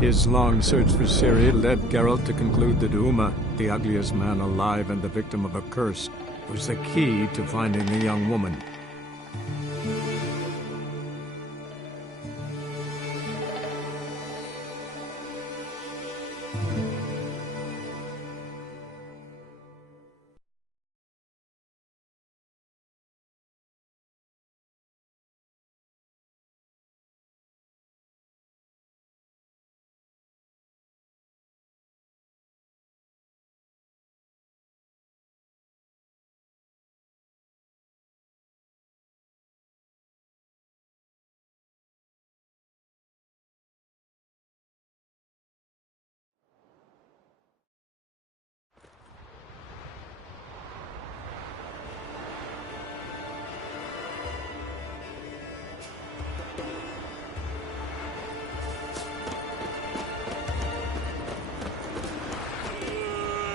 His long search for Ciri led Geralt to conclude that Uma, the ugliest man alive and the victim of a curse, was the key to finding the young woman.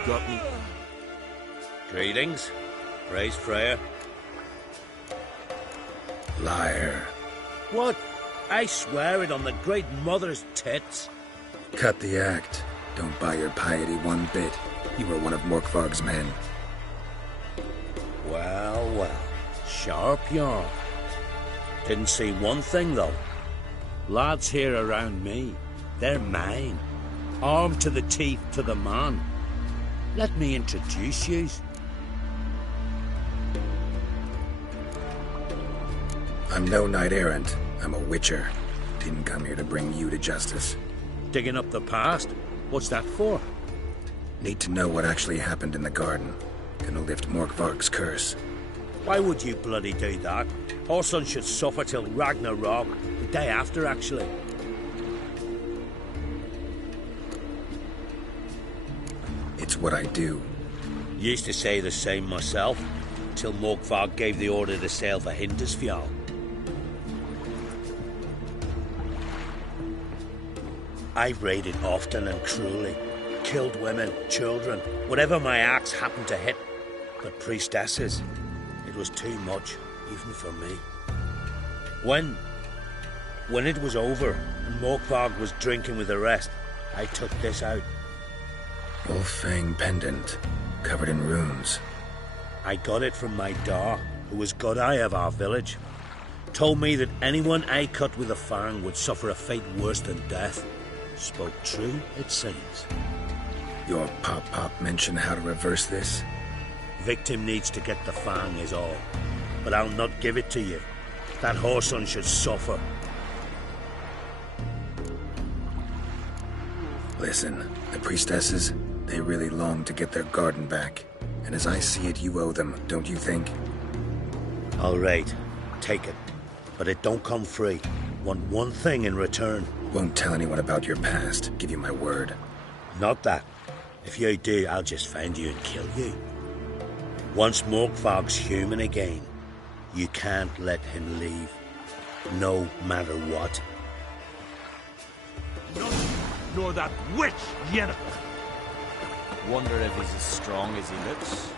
Got me. Greetings. Praise Freya. Liar. What? I swear it on the Great Mother's tits. Cut the act. Don't buy your piety one bit. You were one of Morkvarg's men. Well, well. Sharp yarn. Didn't see one thing, though. Lads here around me, they're mine. Armed to the teeth to the man. Let me introduce yous. I'm no knight-errant. I'm a witcher. Didn't come here to bring you to justice. Digging up the past? What's that for? Need to know what actually happened in the garden. Gonna lift Morkvarg's curse. Why would you bloody do that? Whoreson should suffer till Ragnarok. The day after, actually. It's what I do. Used to say the same myself, till Morkvarg gave the order to sail for Hindisfjall. I've raided often and cruelly, killed women, children, whatever my axe happened to hit. But priestesses, it was too much, even for me. When it was over, and Morkvarg was drinking with the rest, I took this out. Wolf-fang pendant, covered in runes. I got it from my da, who was Godai of our village. Told me that anyone I cut with a fang would suffer a fate worse than death. Spoke true, it seems. Your pop-pop mentioned how to reverse this? Victim needs to get the fang is all. But I'll not give it to you. That Whoreson should suffer. Listen, the priestesses, they really long to get their garden back. And as I see it, you owe them, don't you think? All right, take it. But it don't come free. Want one thing in return. Won't tell anyone about your past, give you my word. Not that. If you do, I'll just find you and kill you. Once Morkvarg's human again, you can't let him leave. No matter what. Nor that witch, Yennefer. Wonder if he's as strong as he looks.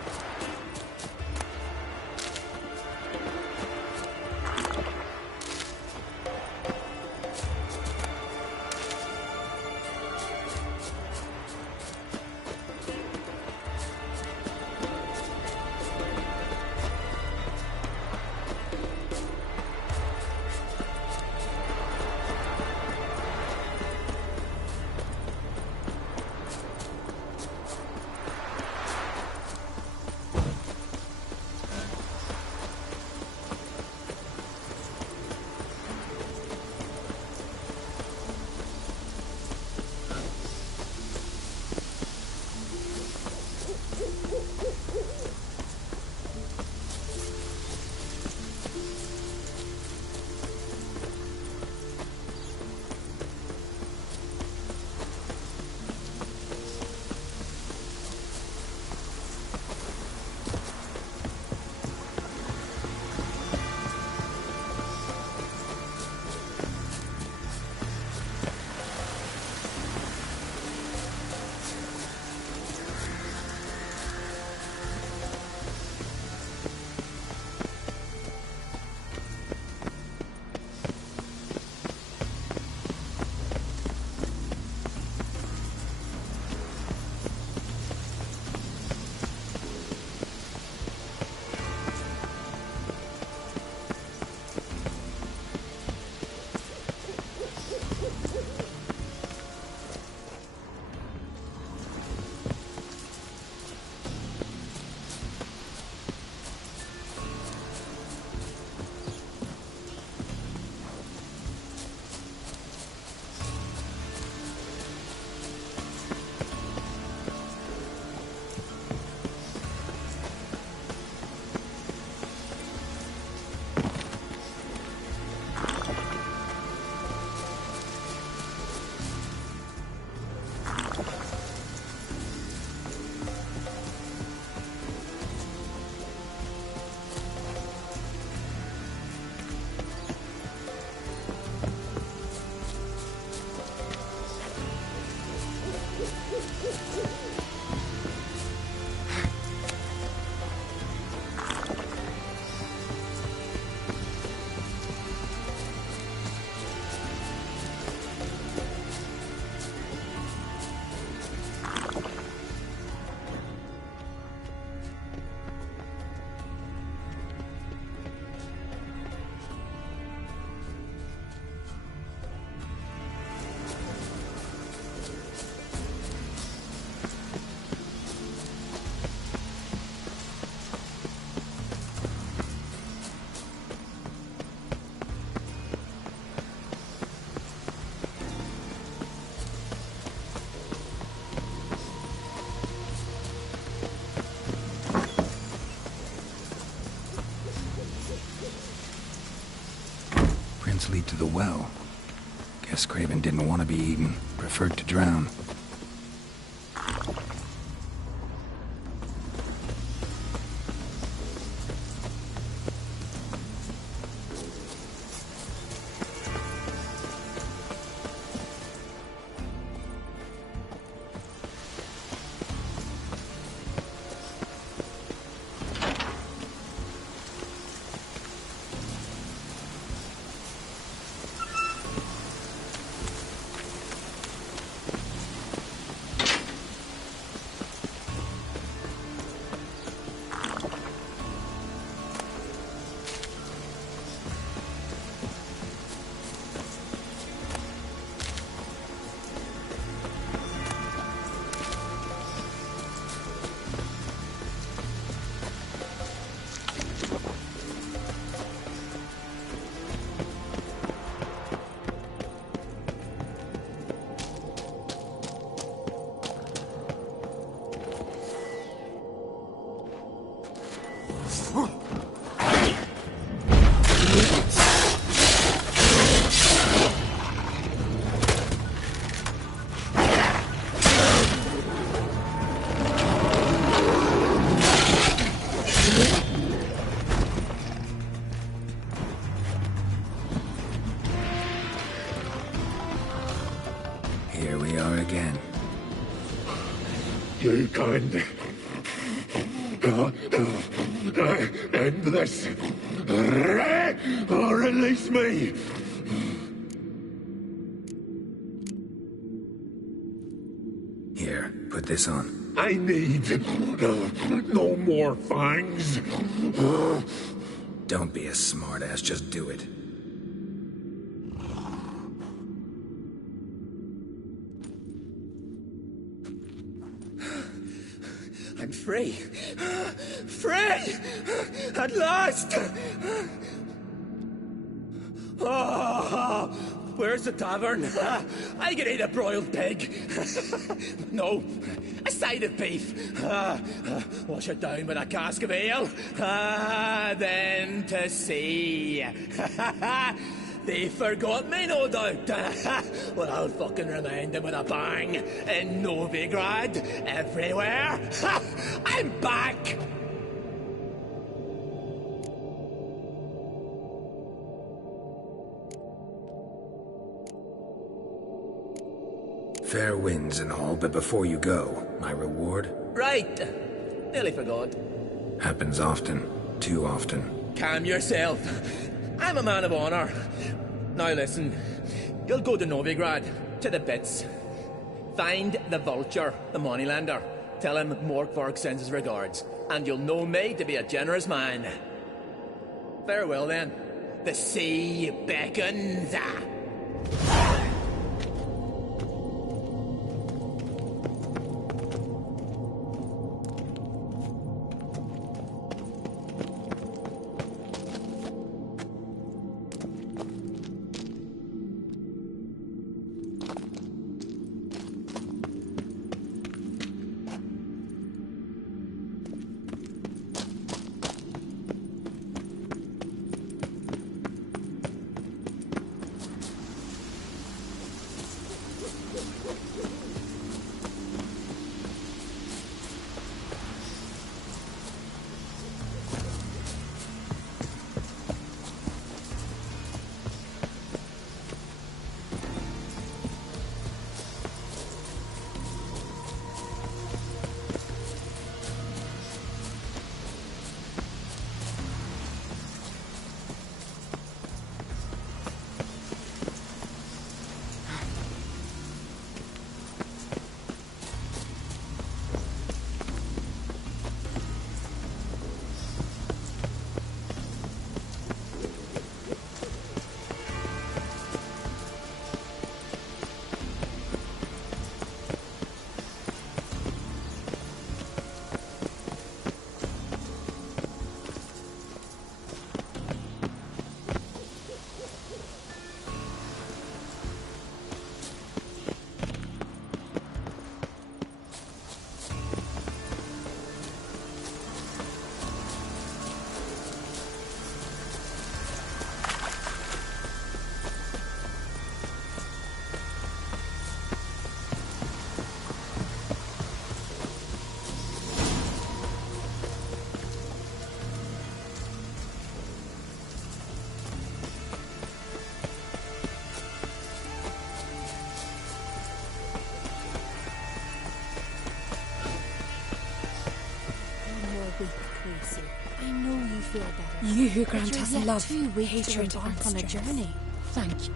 footprints lead to the well. Guess Craven didn't want to be eaten, preferred to drown. Here we are again. You kind. End this. Or release me. Here, put this on. I need no more fangs. Don't be a smartass, just do it. I'm free. Free! At last! Oh, where's the tavern? I can eat a broiled pig. No, a side of beef. Wash it down with a cask of ale. Then to sea. They forgot me, no doubt. Well, I'll fucking remind them with a bang. In Novigrad, everywhere. I'm back! Fair winds and all, but before you go, my reward? Right. Nearly forgot. Happens often. Too often. Calm yourself. I'm a man of honor. Now listen. You'll go to Novigrad, to the bits. Find the Vulture, the moneylender. Tell him Morkvark sends his regards. And you'll know me to be a generous man. Farewell then. The sea beckons. You who grant us love, too weak to hatred, embark and on a strength. journey. Thank you.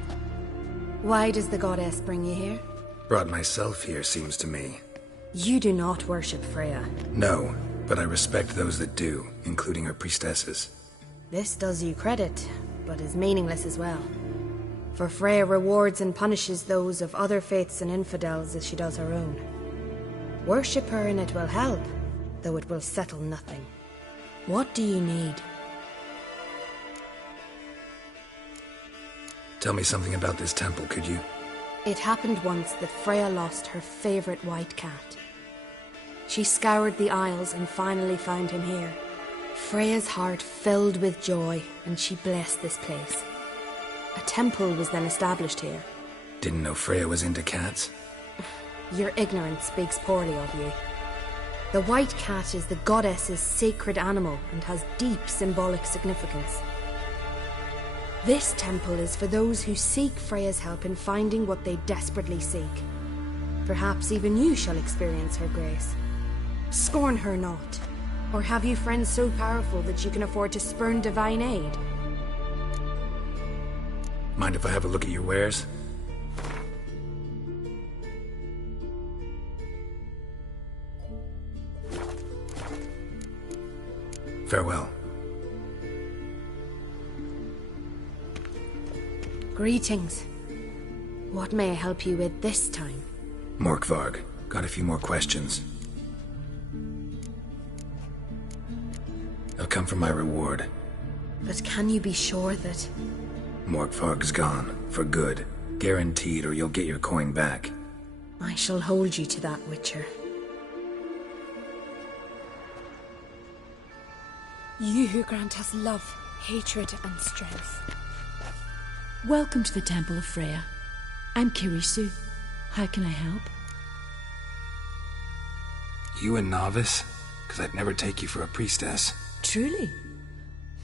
Why does the goddess bring you here? Brought myself here, seems to me. You do not worship Freya. No, but I respect those that do, including her priestesses. This does you credit, but is meaningless as well. For Freya rewards and punishes those of other faiths and infidels as she does her own. Worship her and it will help, though it will settle nothing. What do you need? Tell me something about this temple, could you? It happened once that Freya lost her favorite white cat. She scoured the Isles and finally found him here. Freya's heart filled with joy, and she blessed this place. A temple was then established here. Didn't know Freya was into cats. Your ignorance speaks poorly of you. The white cat is the goddess's sacred animal and has deep symbolic significance. This temple is for those who seek Freya's help in finding what they desperately seek. Perhaps even you shall experience her grace. Scorn her not. Or have you friends so powerful that you can afford to spurn divine aid? Mind if I have a look at your wares? Farewell. Greetings. What may I help you with this time? Morkvarg. Got a few more questions. They'll come from my reward. But can you be sure that... Morkvarg's gone. For good. Guaranteed, or you'll get your coin back. I shall hold you to that, Witcher. You who grant us love, hatred, and strength. Welcome to the Temple of Freya. I'm Kirisu. How can I help? You a novice? 'Cause I'd never take you for a priestess. Truly?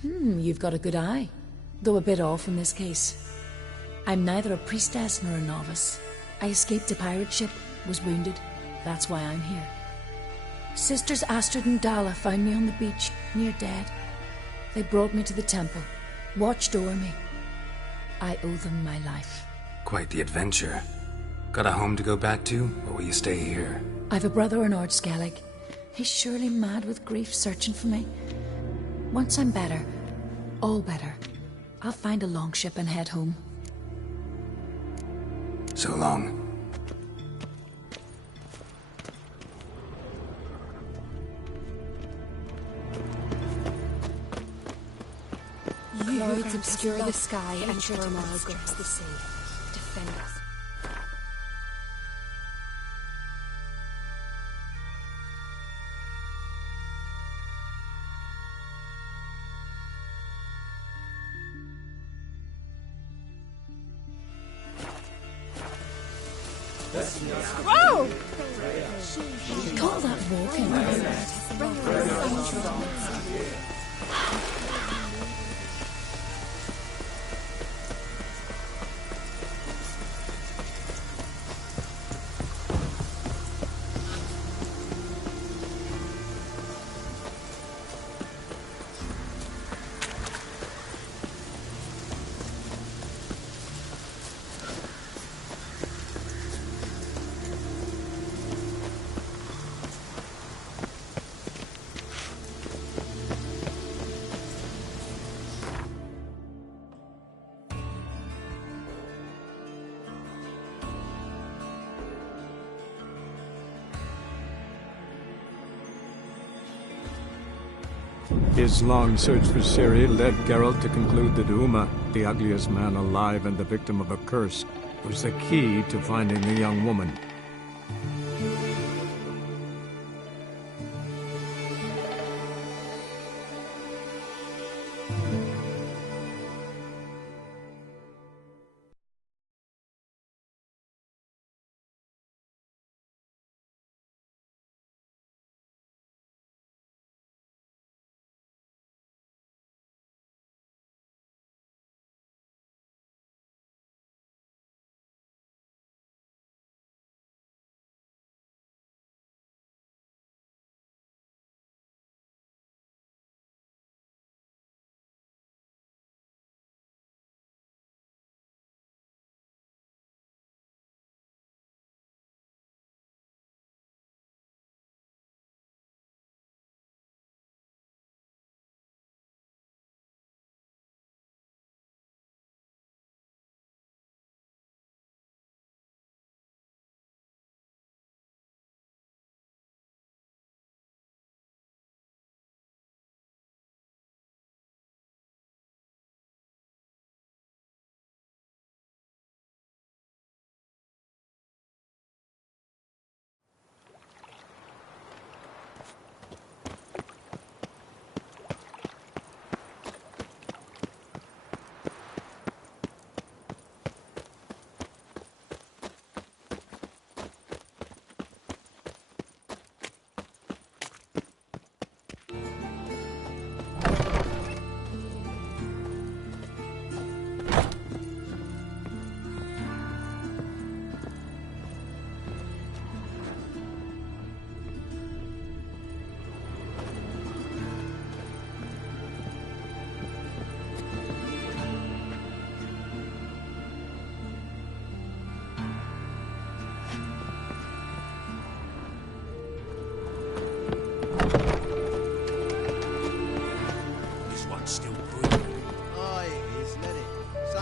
You've got a good eye. Though a bit off in this case. I'm neither a priestess nor a novice. I escaped a pirate ship, was wounded. That's why I'm here. Sisters Astrid and Dala found me on the beach, near dead. They brought me to the temple, watched over me. I owe them my life. Quite the adventure. Got a home to go back to, or will you stay here? I've a brother in Ard Skellig. He's surely mad with grief searching for me. Once I'm better, all better, I'll find a longship and head home. So long. Clouds obscure the sky and turmoil grips the sea. Defend us. Call that walking. His long search for Ciri led Geralt to conclude that Uma, the ugliest man alive and the victim of a curse, was the key to finding the young woman.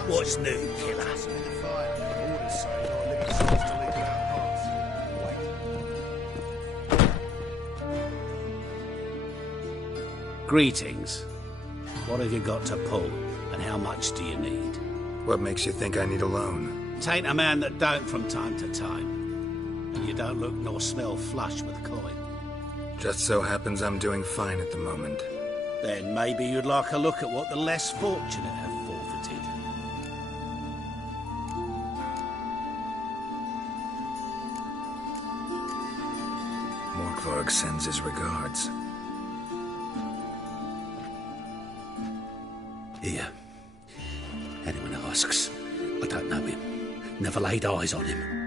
What's new, killer? Greetings. What have you got to pull, and how much do you need? What makes you think I need a loan? Tain't a man that don't from time to time. And you don't look nor smell flush with coin. Just so happens I'm doing fine at the moment. Then maybe you'd like a look at what the less fortunate have forfeited. Morkvarg sends his regards. Here. Anyone asks, I don't know him. Never laid eyes on him.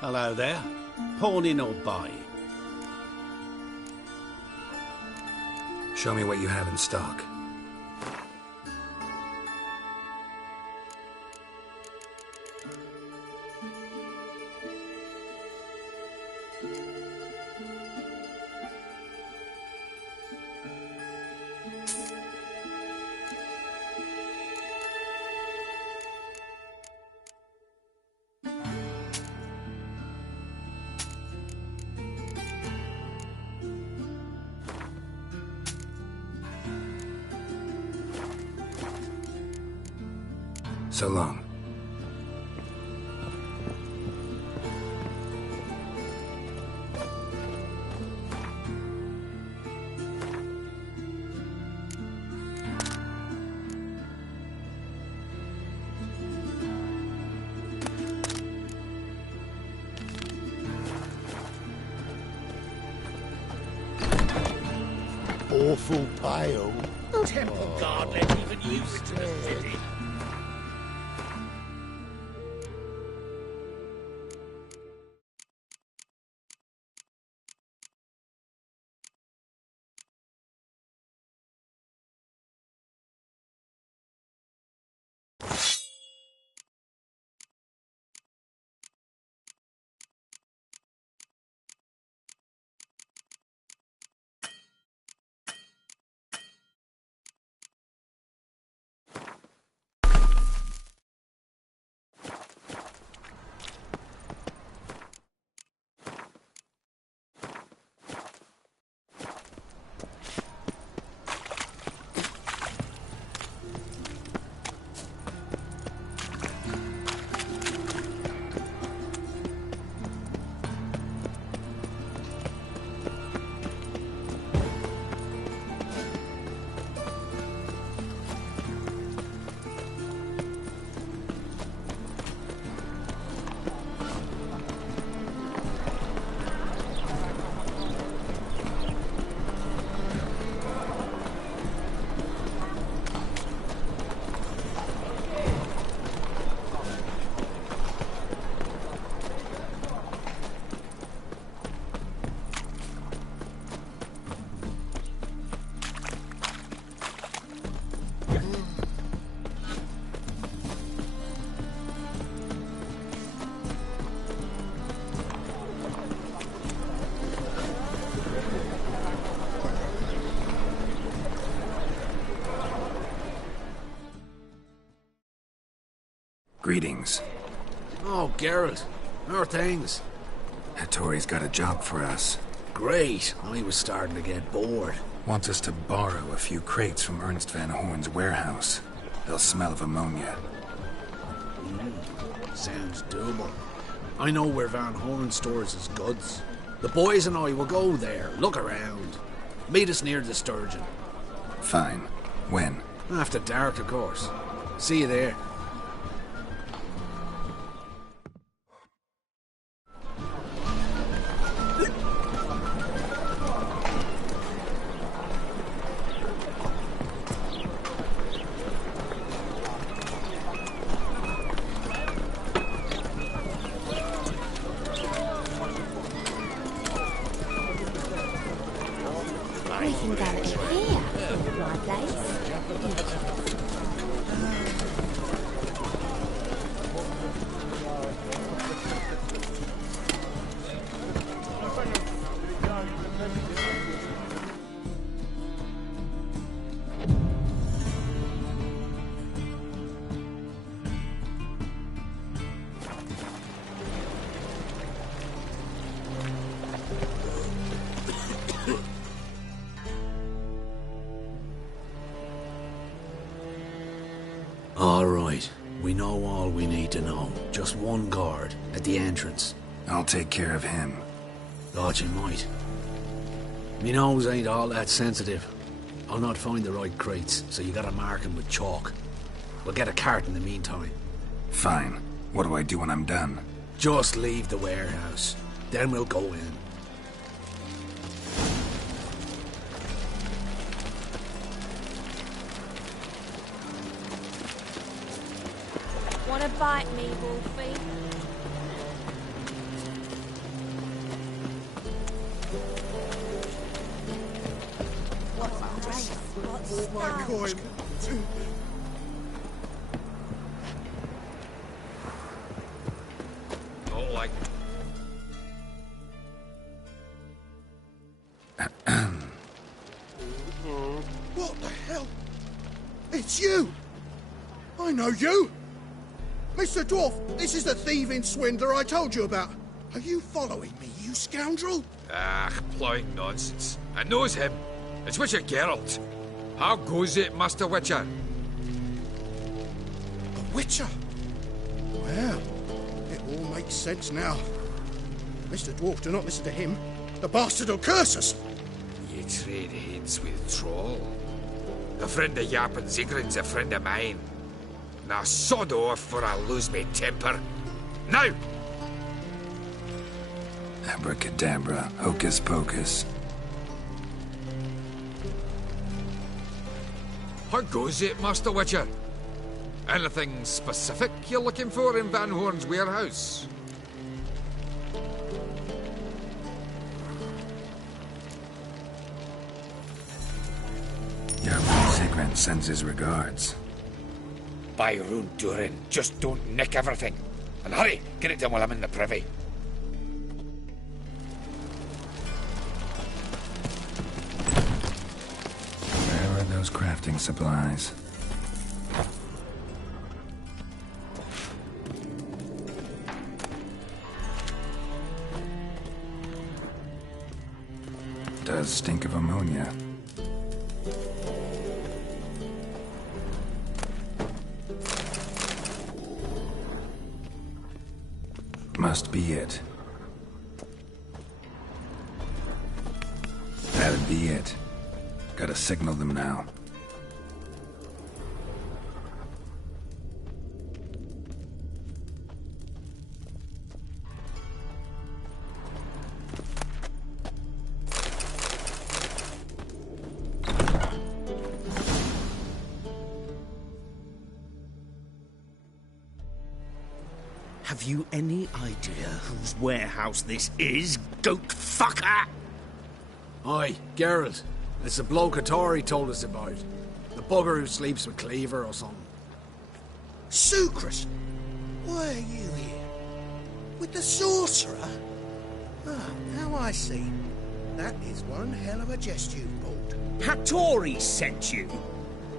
Hello there. Pawning or buying? Show me what you have in stock. So long. Awful pale. Temple Guard let even you into the city. Greetings. Oh, Geralt. How are things? Hattori's got a job for us. Great. I was starting to get bored. Wants us to borrow a few crates from Ernst Van Horn's warehouse. They'll smell of ammonia. Sounds doable. I know where Van Horn stores his goods. The boys and I will go there, look around. Meet us near the Sturgeon. Fine. When? After dark, of course. See you there. We can go in here. My place. All right. We know all we need to know. Just one guard at the entrance. I'll take care of him. Thought you might. Me nose ain't all that sensitive. I'll not find the right crates, so you gotta mark 'em with chalk. We'll get a cart in the meantime. Fine. What do I do when I'm done? Just leave the warehouse. Then we'll go in. Wanna bite me, Wolfie? What's grace? What's My coin. Not like... What the hell? It's you! I know you! Mr. Dwarf, this is the thieving swindler I told you about. Are you following me, you scoundrel? Ah, ploughing nonsense. I knows him. It's Witcher Geralt. How goes it, Master Witcher? A witcher? Well, it all makes sense now. Mr. Dwarf, do not listen to him. The bastard will curse us. You trade heads with Troll. The friend of Yap and Zigrin's a friend of mine. Now sod off for I lose me temper. Now! Abracadabra, hocus pocus. How goes it, Master Witcher? Anything specific you're looking for in Van Horn's warehouse? Yep, Zigrin sends his regards. By Rune Durin, just don't nick everything. And hurry, get it done while I'm in the privy. Where are those crafting supplies? Does stink of ammonia. Must be it. That'd be it. Gotta signal them now. Have you any idea whose warehouse this is, goat fucker? Aye, Geralt. It's the bloke Atari told us about. The bugger who sleeps with Cleaver or something. Sucrus, why are you here? With the sorcerer? Ah, now I see. That is one hell of a jest you've pulled. Hattori sent you.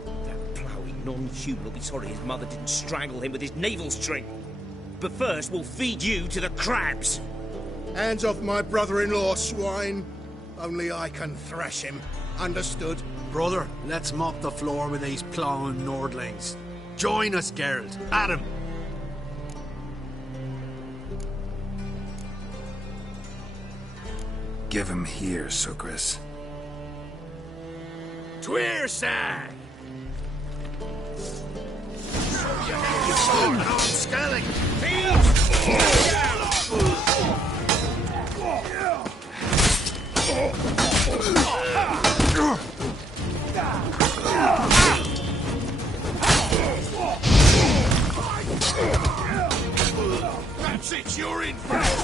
That ploughing non-human will be sorry his mother didn't strangle him with his navel string. But first, we'll feed you to the crabs. Hands off my brother-in-law, swine. Only I can thrash him. Understood? Brother, let's mop the floor with these plowing Nordlings. Join us, Geralt. Adam. Give him here, Sucrus. Tweersag! Skelling! That's it, you're in first!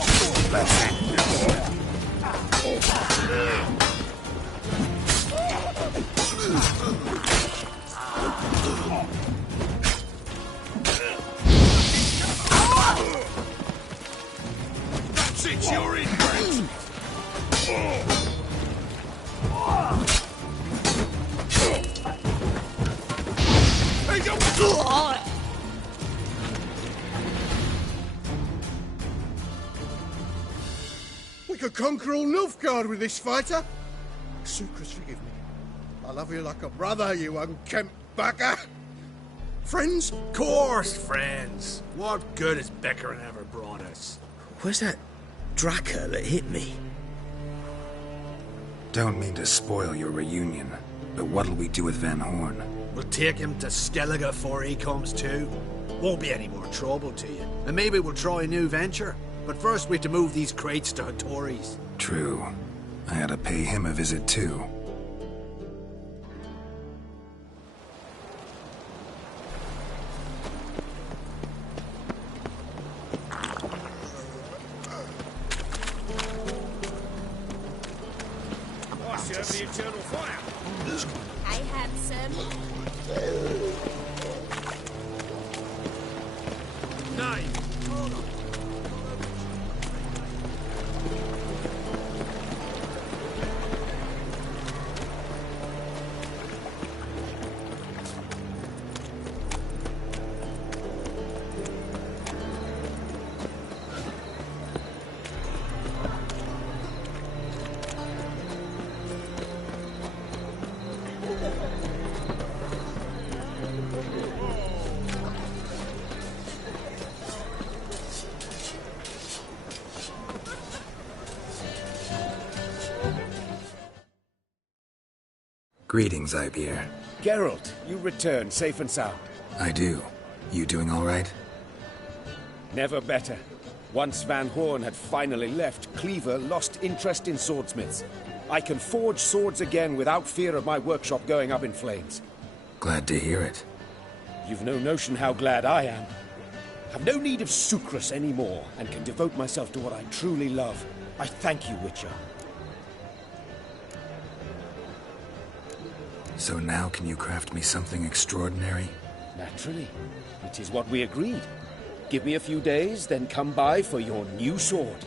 We could conquer all Nilfgaard with this fighter. Sucrus, forgive me. I love you like a brother, you unkempt bugger. Friends? Course, friends. What good has Beckering ever brought us? Where's that Draka that hit me? Don't mean to spoil your reunion, but what'll we do with Van Horn? We'll take him to Skellige before he comes to. Won't be any more trouble to you. And maybe we'll try a new venture. But first we have to move these crates to Hattori's. True. I had to pay him a visit too. I have some. Greetings, Ibeer. Geralt, you return safe and sound. I do. You doing all right? Never better. Once Van Horn had finally left, Cleaver lost interest in swordsmiths. I can forge swords again without fear of my workshop going up in flames. Glad to hear it. You've no notion how glad I am. I've no need of Sucrus anymore, and can devote myself to what I truly love. I thank you, Witcher. So now can you craft me something extraordinary? Naturally. It is what we agreed. Give me a few days, then come by for your new sword.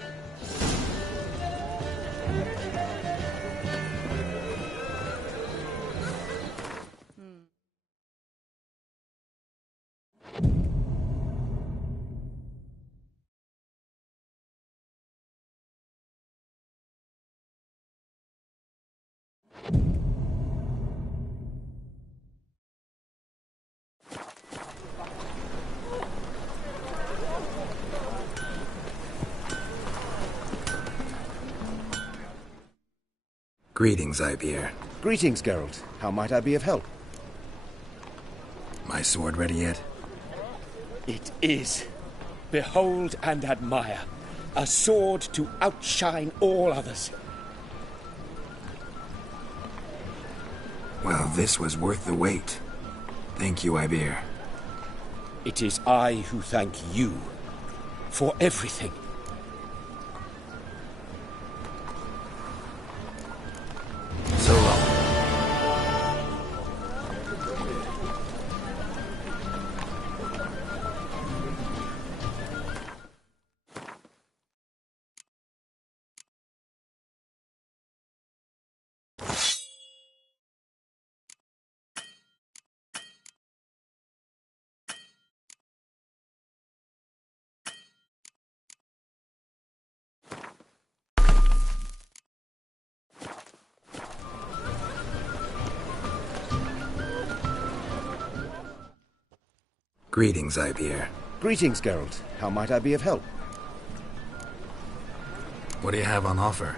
Greetings, Ibeer. Greetings, Geralt. How might I be of help? My sword ready yet? It is. Behold and admire. A sword to outshine all others. Well, this was worth the wait. Thank you, Ibeer. It is I who thank you for everything. So long. Greetings, Ibeer. Greetings, Geralt. How might I be of help? What do you have on offer?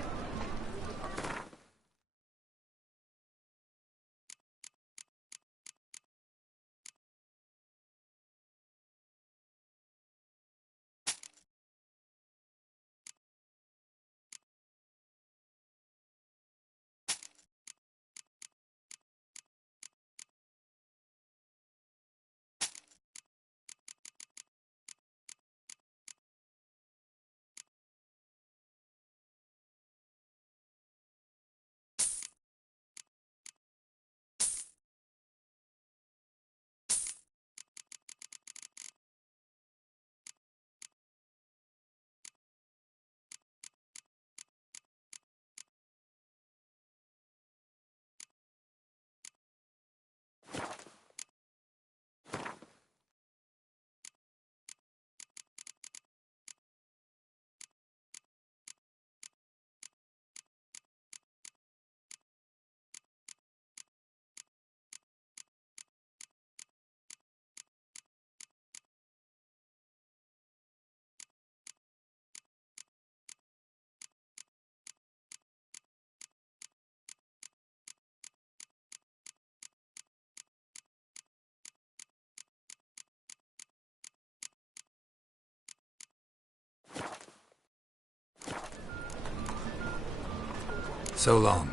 So long.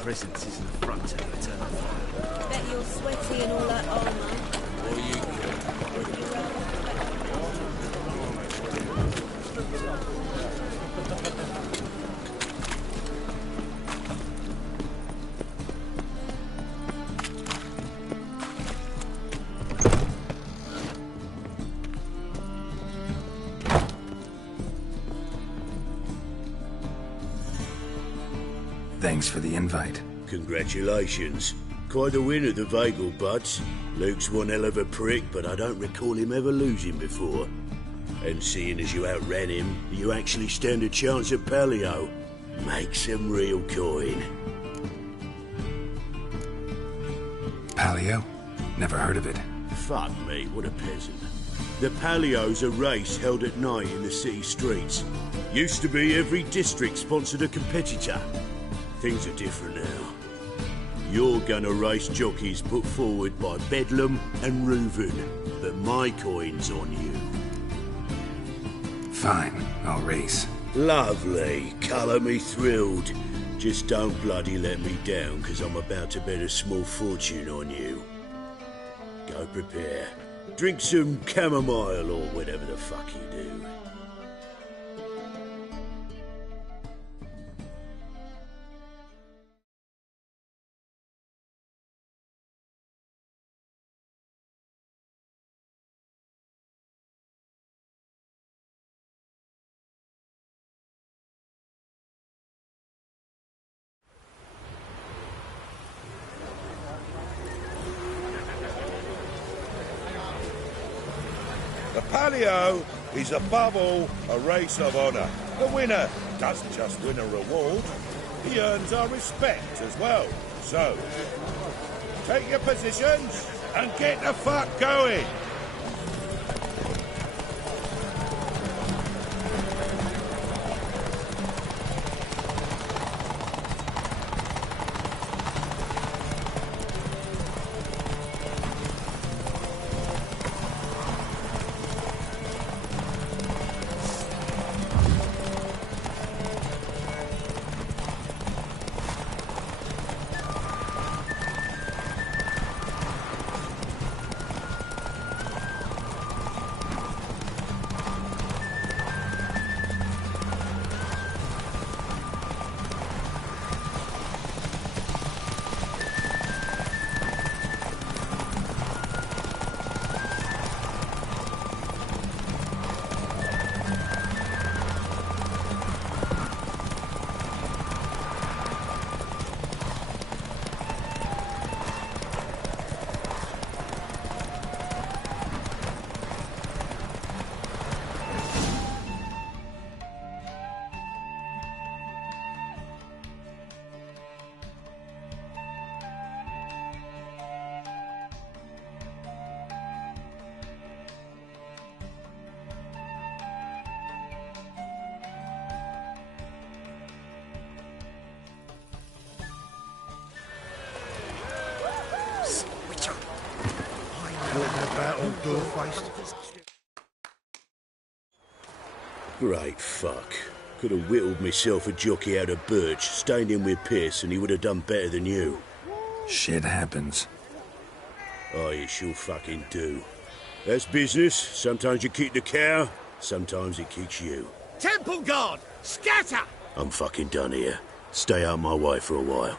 Presence is in the front to turn off. Bet you're sweaty and all that armor. Or you could. Thanks for the invite. Congratulations. Quite a win at the Vagel Butts. Luke's one hell of a prick, but I don't recall him ever losing before. And seeing as you outran him, you actually stand a chance at Palio. Make some real coin. Palio? Never heard of it. Fuck me, what a peasant. The Palio's a race held at night in the city streets. Used to be every district sponsored a competitor. Things are different now. You're gonna race jockeys put forward by Bedlam and Reuven, but my coin's on you. Fine, I'll race. Lovely, colour me thrilled. Just don't bloody let me down, 'cause I'm about to bet a small fortune on you. Go prepare. Drink some chamomile or whatever the fuck you do. The Palio is above all a race of honour. The winner doesn't just win a reward, he earns our respect as well. So, take your positions and get the fuck going! Great fuck. Could have whittled myself a jockey out of birch, stayed in with Pierce, and he would have done better than you. Shit happens. Oh, you sure fucking do. That's business. Sometimes you kick the cow, sometimes it kicks you. Temple Guard! Scatter! I'm fucking done here. Stay out my way for a while.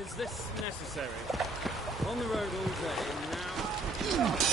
Is this necessary? On the road all day, and now...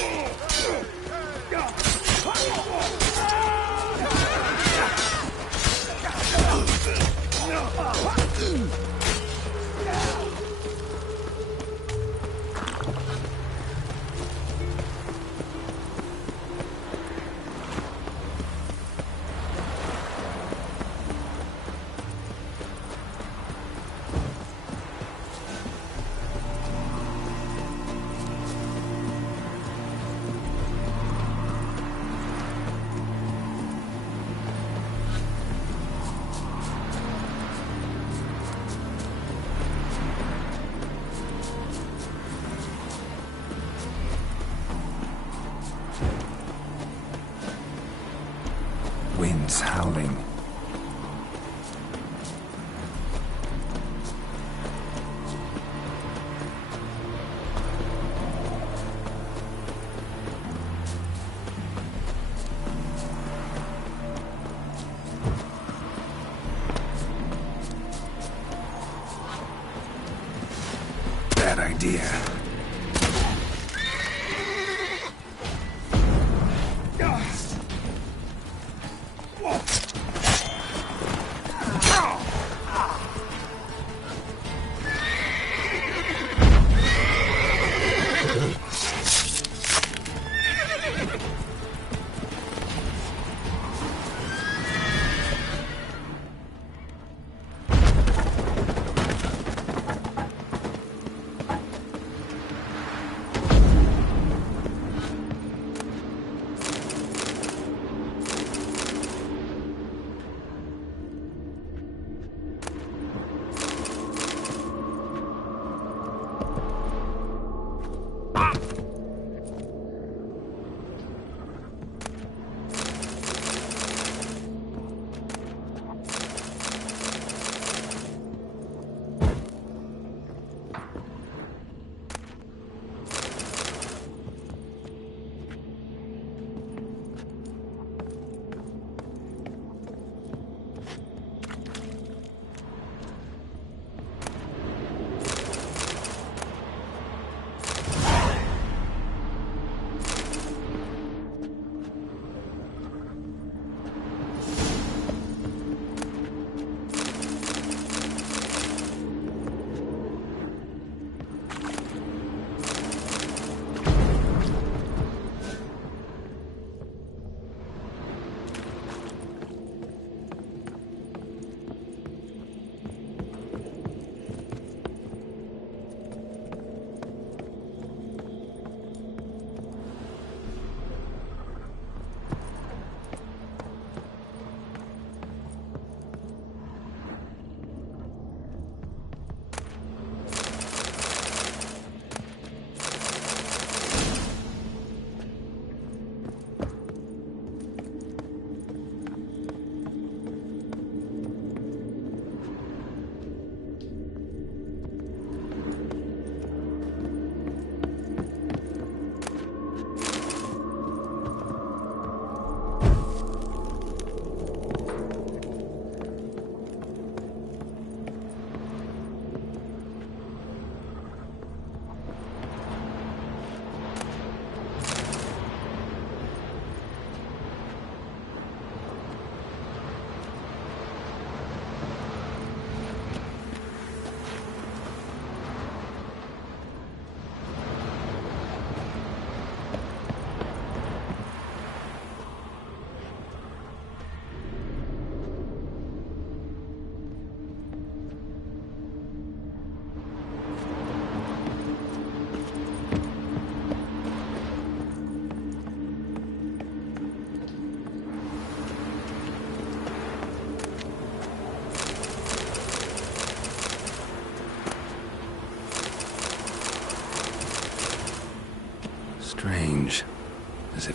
Wind's howling. Bad idea.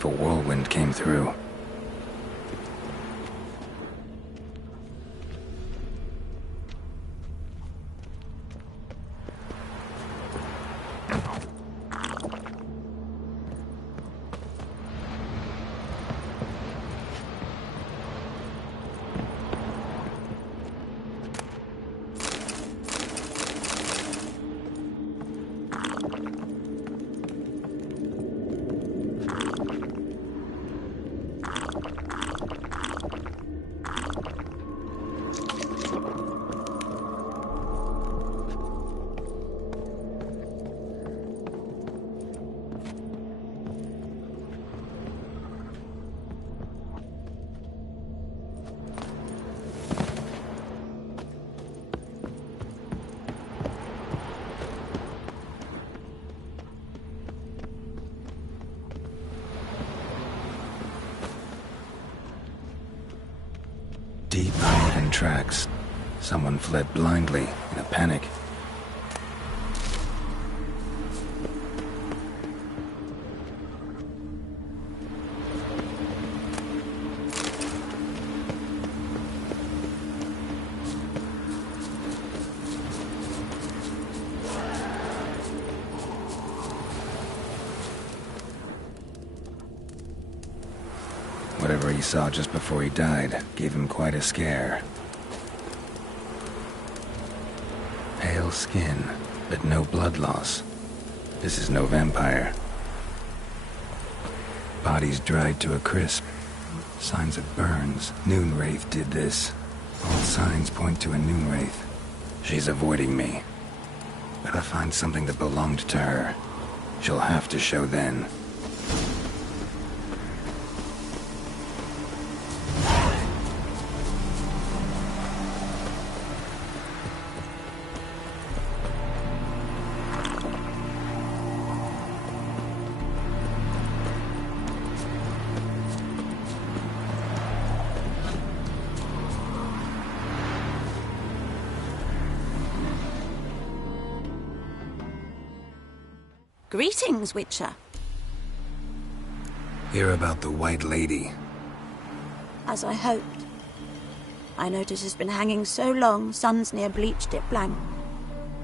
if a whirlwind came through. Deep, uneven tracks. Someone fled blindly in a panic. Whatever he saw just before he died gave him quite a scare. Pale skin, but no blood loss. This is no vampire. Body's dried to a crisp. Signs of burns. Noonwraith did this. All signs point to a Noonwraith. She's avoiding me. Gotta find something that belonged to her. She'll have to show then. Greetings, Witcher. Hear about the White Lady. As I hoped. I notice it's been hanging so long, sun's near bleached it blank.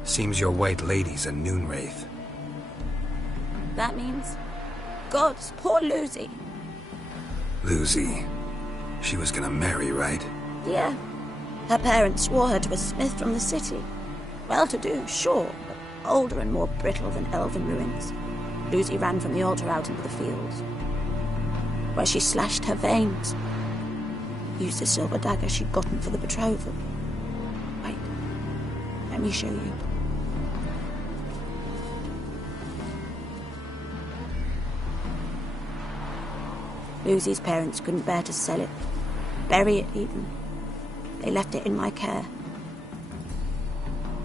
Seems your White Lady's a Noonwraith. That means... Gods, poor Lucy. Lucy. She was gonna marry, right? Yeah. Her parents swore her to a smith from the city. Well-to-do, sure, but older and more brittle than elven ruins. Lucy ran from the altar out into the fields, where she slashed her veins. Used the silver dagger she'd gotten for the betrothal. Wait, let me show you. Lucy's parents couldn't bear to sell it, bury it even. They left it in my care.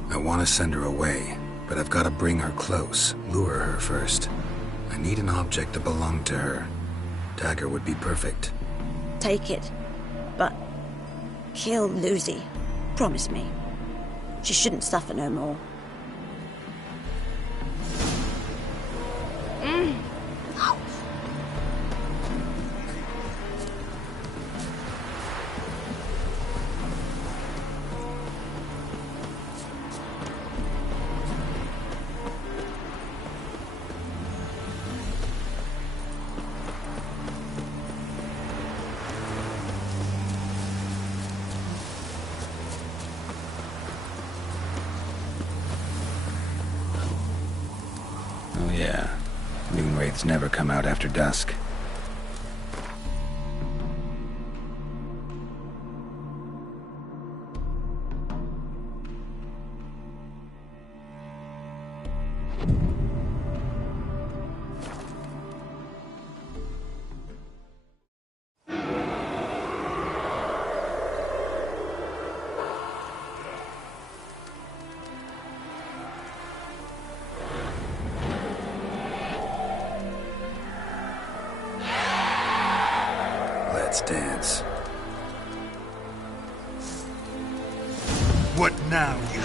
I want to send her away, but I've got to bring her close, lure her first. I need an object that belonged to her. Dagger would be perfect. Take it, but kill Lucy. Promise me. She shouldn't suffer no more. Ow. Oh yeah. Noonwraiths never come out after dusk. Let's dance. What now, you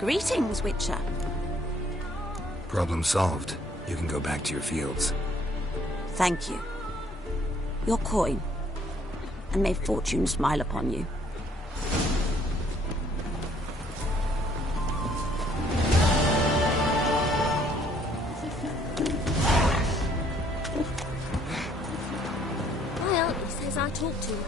Greetings, Witcher. Problem solved. You can go back to your fields. Thank you. Your coin. And may fortune smile upon you. Well, he says I talk too much.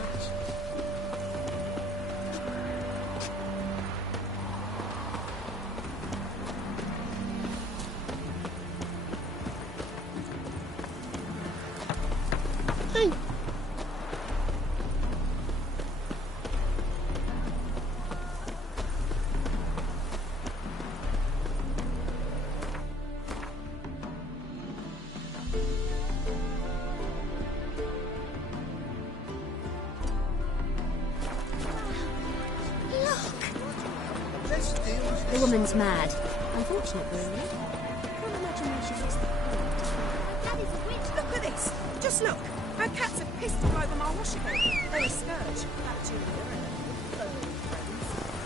The woman's mad. Unfortunate, really. I can't imagine why she thinks that is a witch. Look at this! Just look! Her cats have pissed all over my washing machine. They're a scourge.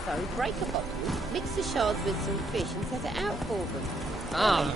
So break a bottle, mix the shards with some fish and set it out for them. Ah.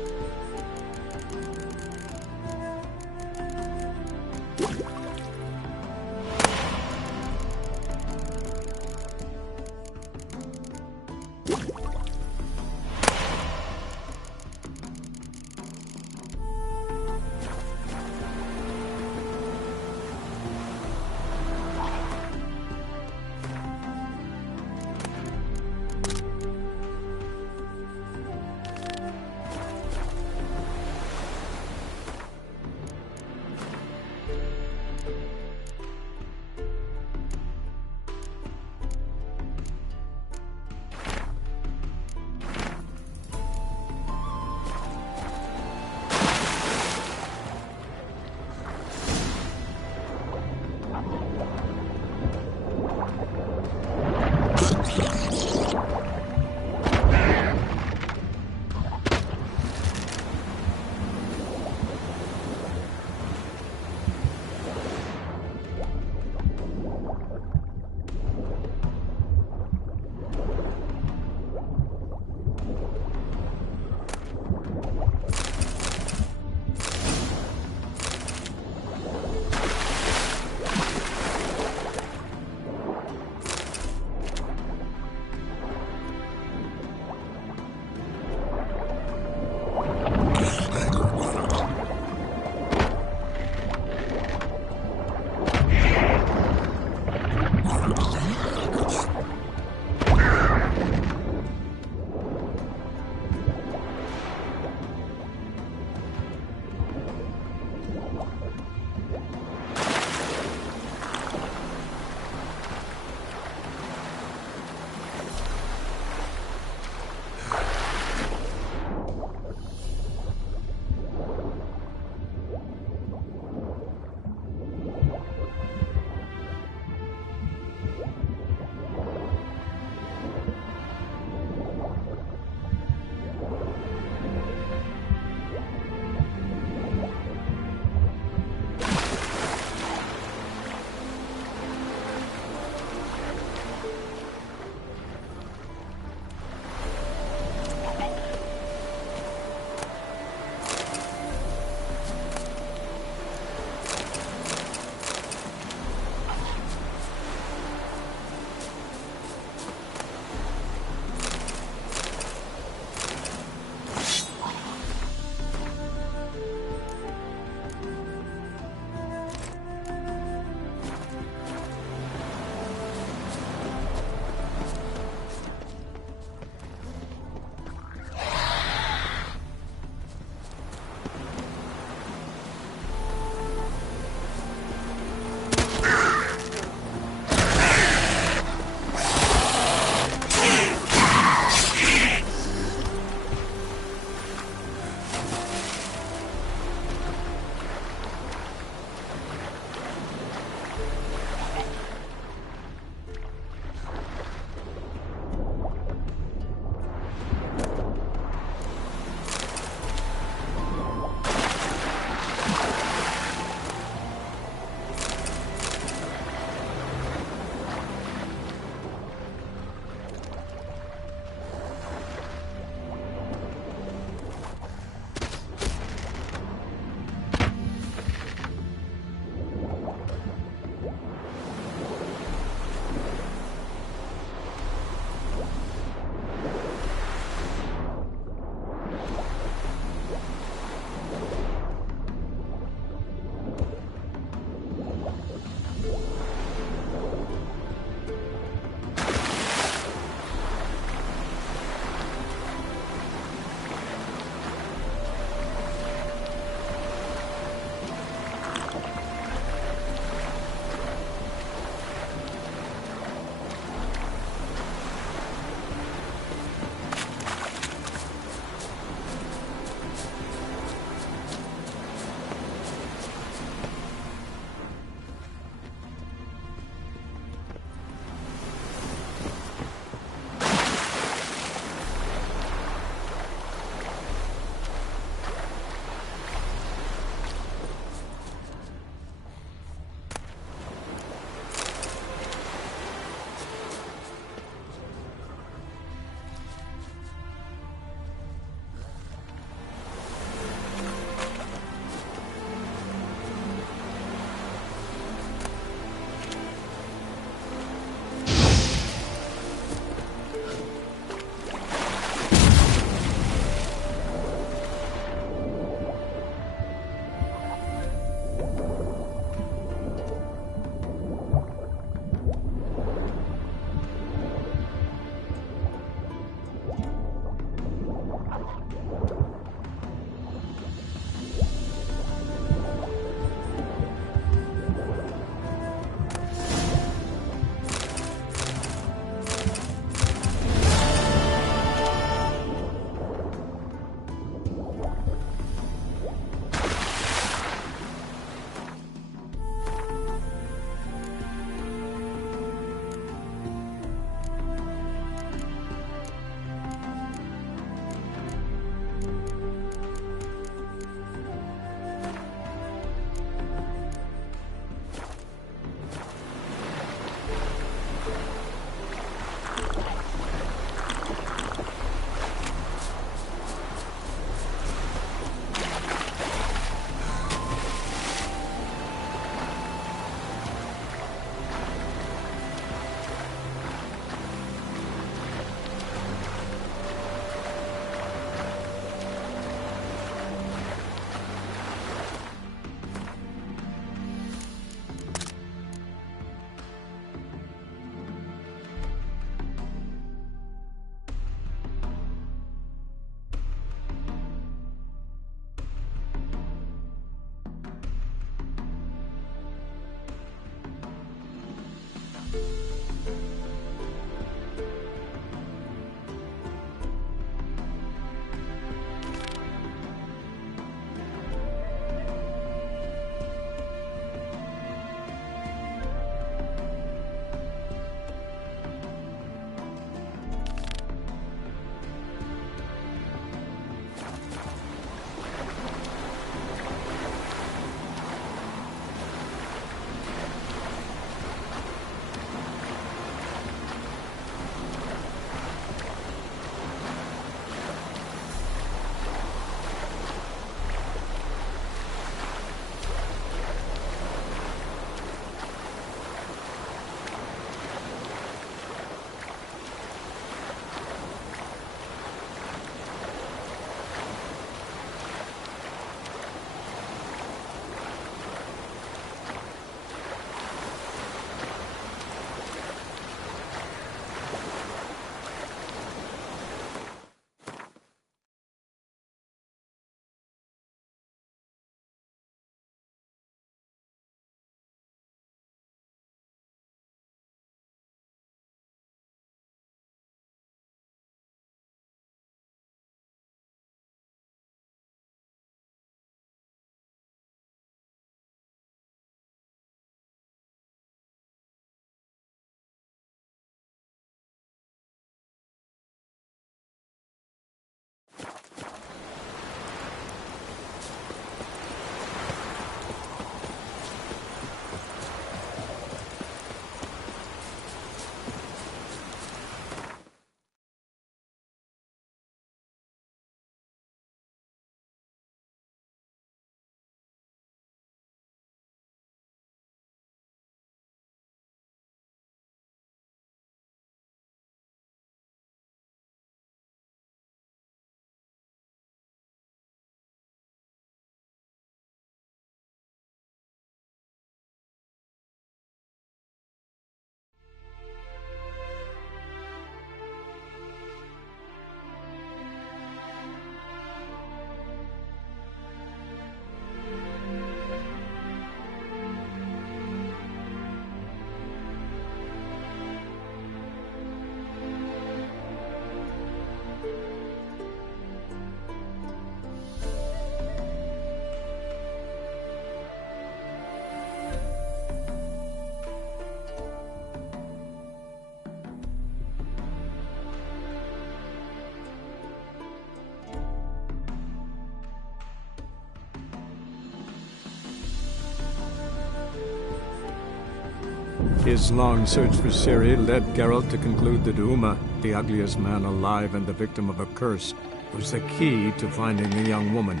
His long search for Ciri led Geralt to conclude that Uma, the ugliest man alive and the victim of a curse, was the key to finding the young woman.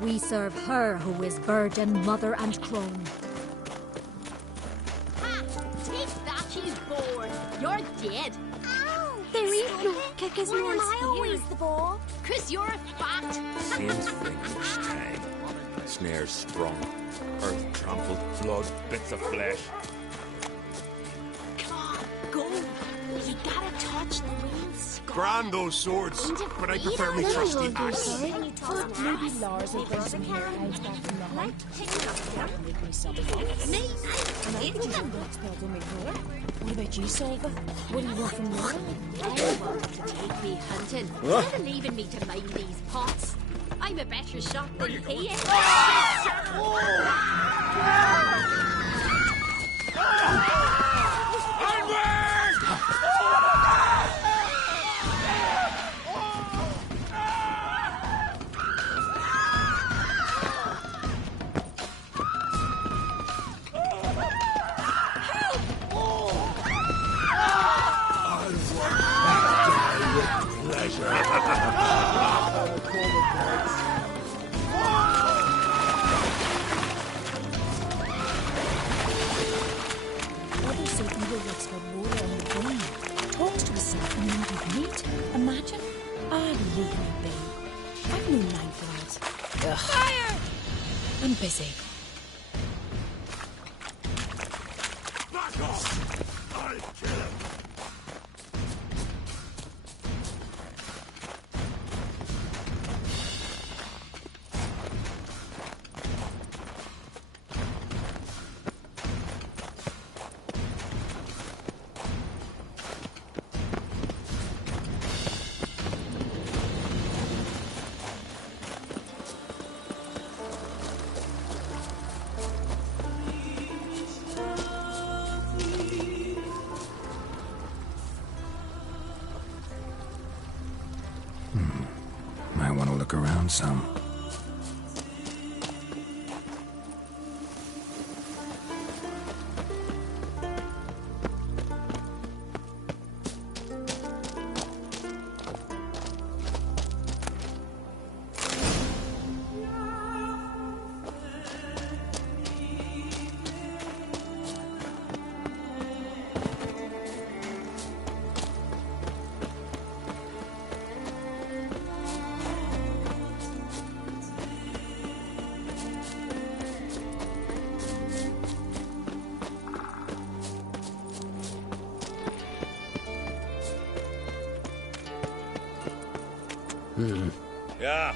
We serve her who is burden, mother, and crone. Ha! Take that, she's bored. You're dead. Ow! There is no kick as Why am I I always the ball. Chris, you're a fact. Same thing each time. Snares sprung, earth trampled, blood, bits of flesh. Come on, go. You gotta touch the wings. Grand those swords, but I prefer me trusty axe. Maybe Lars will bring some hair hides back from the hunt. That'll make me some thoughts. What about you, Solva? What do you want from me? I want to take me hunting. What? Instead of leaving me to mind these pots. I'm a better shot than he is. Others say evil looks for water on the brain. Talks to herself and then with meat. Imagine. I'd leave me be. I've no mind for that. Fire! I'm busy. Back off! I'll kill him! Might want to look around some. Yeah.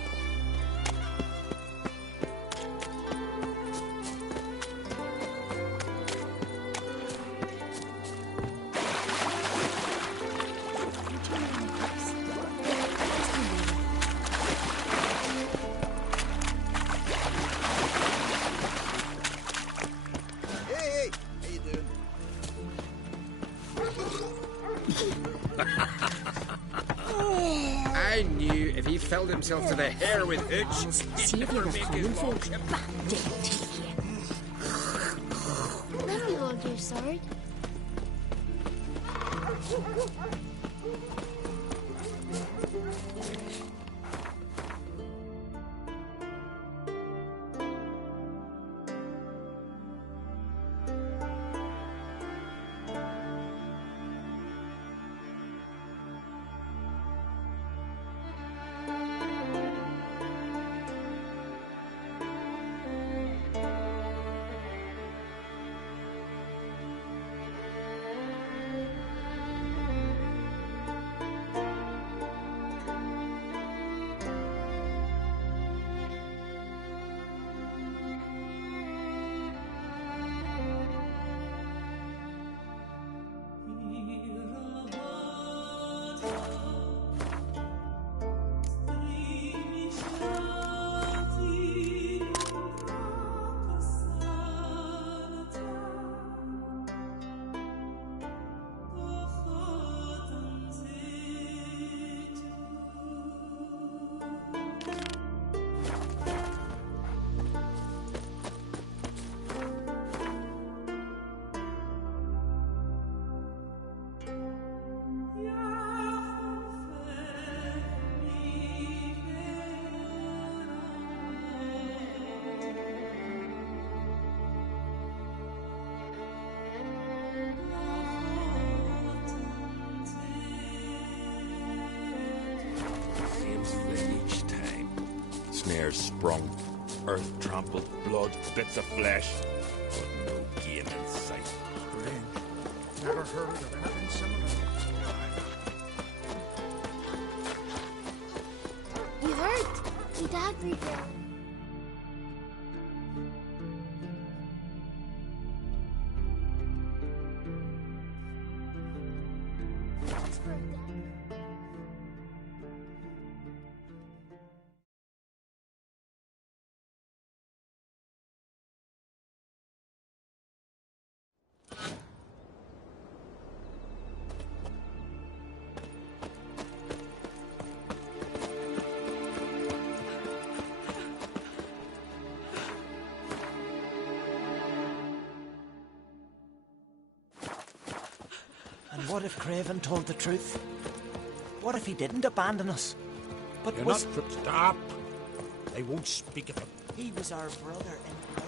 Hey, how you doing? I knew if he filled himself to the hair with hooch, See if you're coming for Let me hold your sword. Same thing each time. Snares sprung, earth trampled, blood, bits of flesh. But no gain in sight. Strange. Never heard of anything similar. You heard? Your dad breathed out. It's for Dad. And what if Craven told the truth? What if he didn't abandon us? But You're was... not... Stop! They won't speak of him. He was our brother in blood.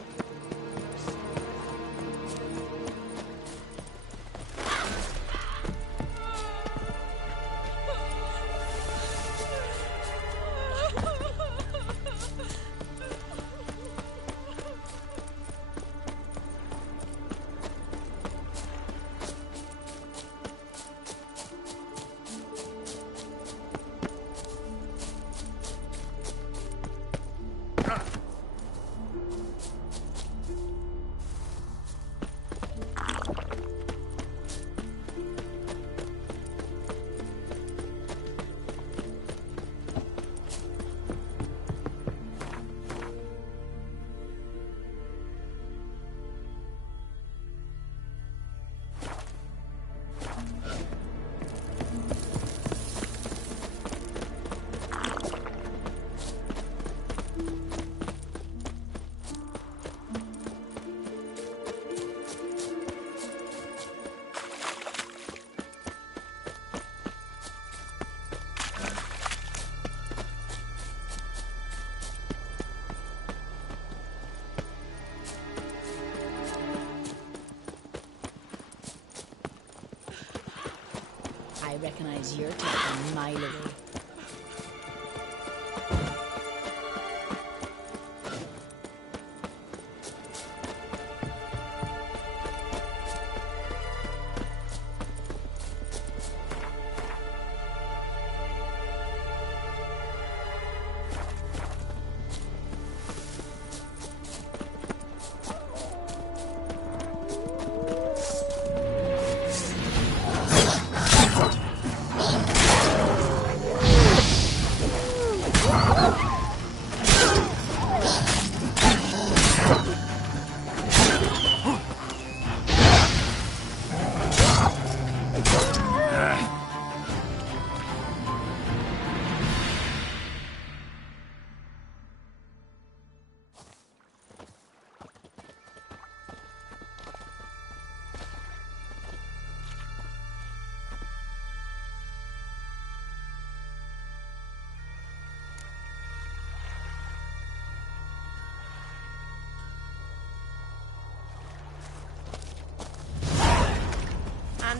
I recognize your type a mile away.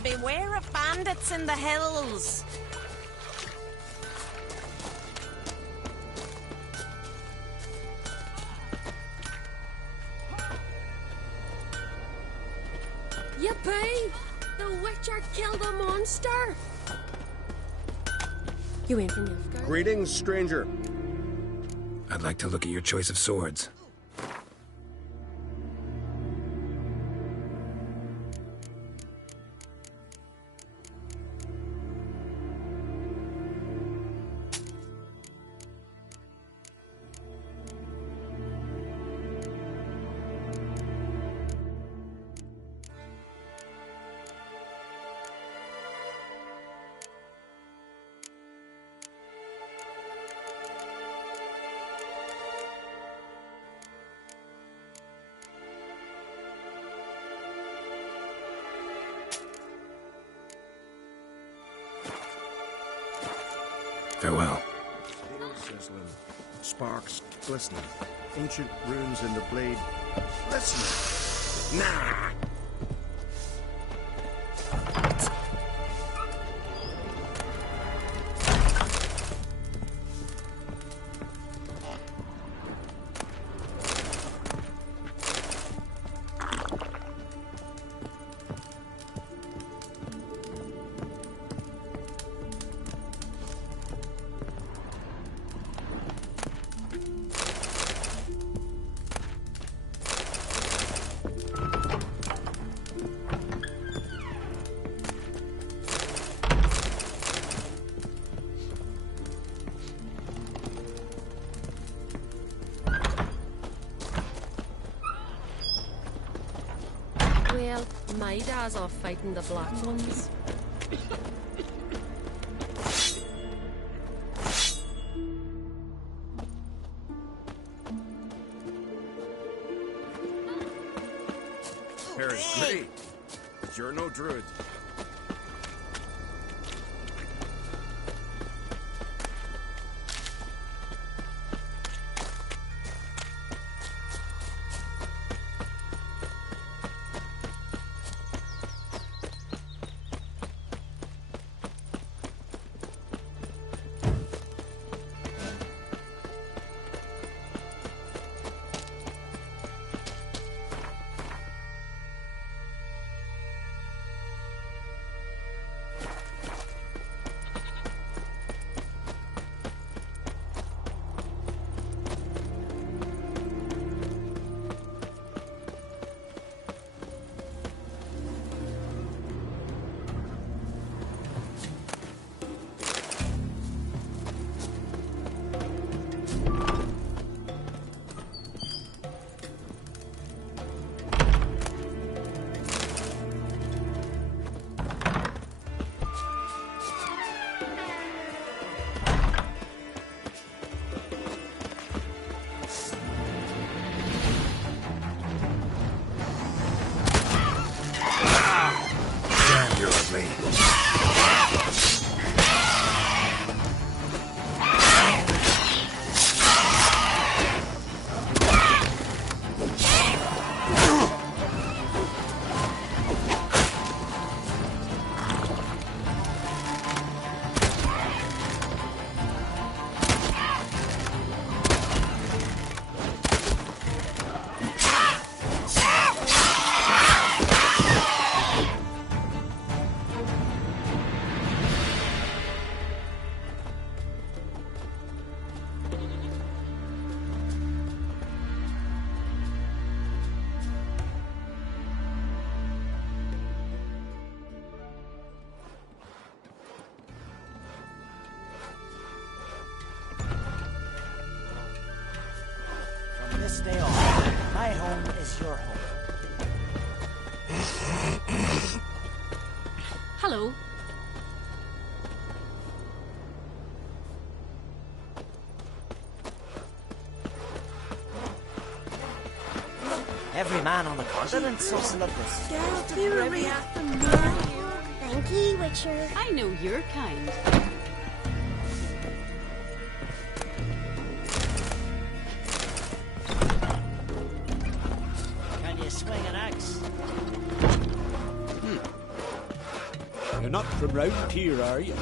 and beware of bandits in the hills. Yippee! The Witcher killed a monster! You in from Nilfgaard? Greetings, stranger. I'd like to look at your choice of swords. Farewell. Steel sizzling, sparks glistening, ancient runes in the blade listening. Nah! Well, my dad's off fighting the Black Ones. Hair is great, but you're no druid. From this day on, my home is your home. Hello. Every man on the continent so love this. Thank you, Witcher. I know your kind. Can you swing an axe? from round here, are you?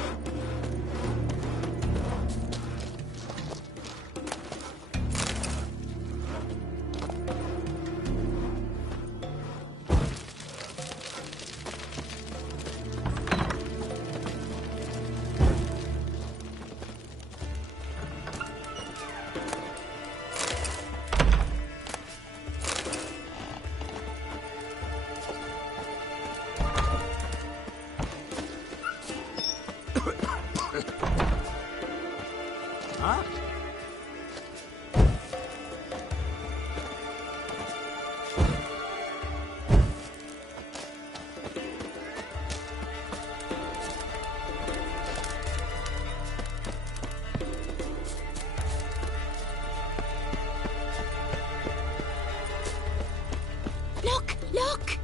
Look!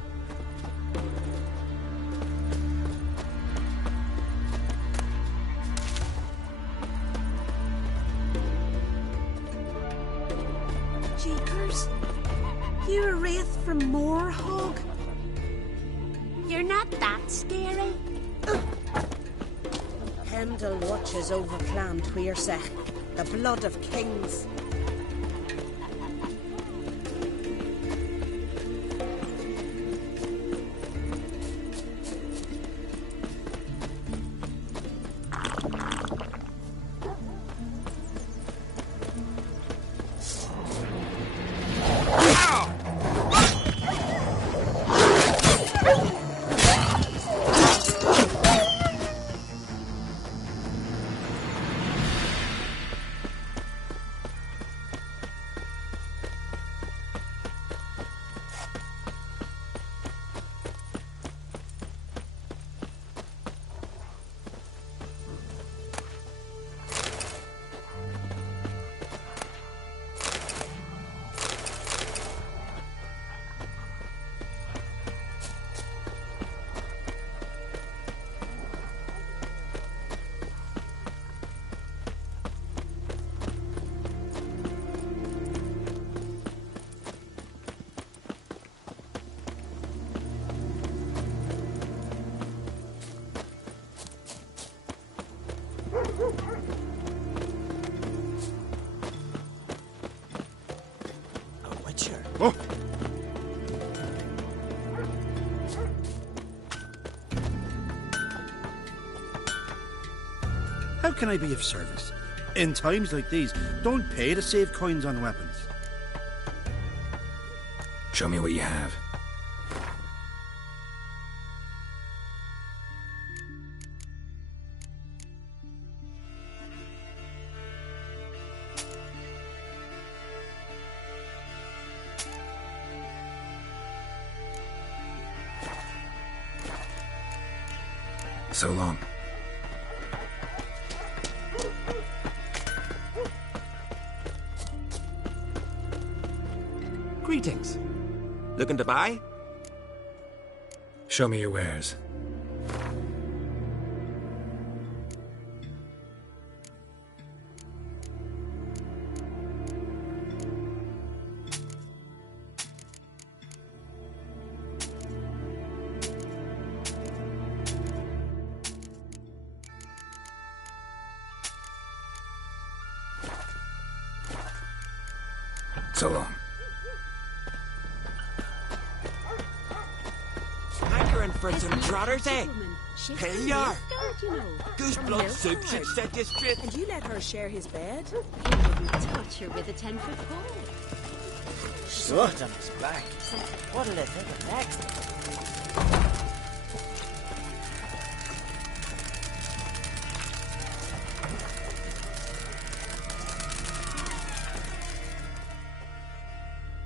Jeepers. You're a wraith from Moorhog? You're not that scary. Pendle watches over Clan Tuirsech, the blood of kings. Oh. How can I be of service? In times like these, don't pay to save coins on weapons. Show me what you have. So long. Greetings. Looking to buy? Show me your wares. So long. Hankering for some trotters, eh? Hell yeah! Goose blood soup should set you straight. And you let her share his bed? He wouldn't touch her with a 10-foot pole. Shut on his back. What'll they think of next?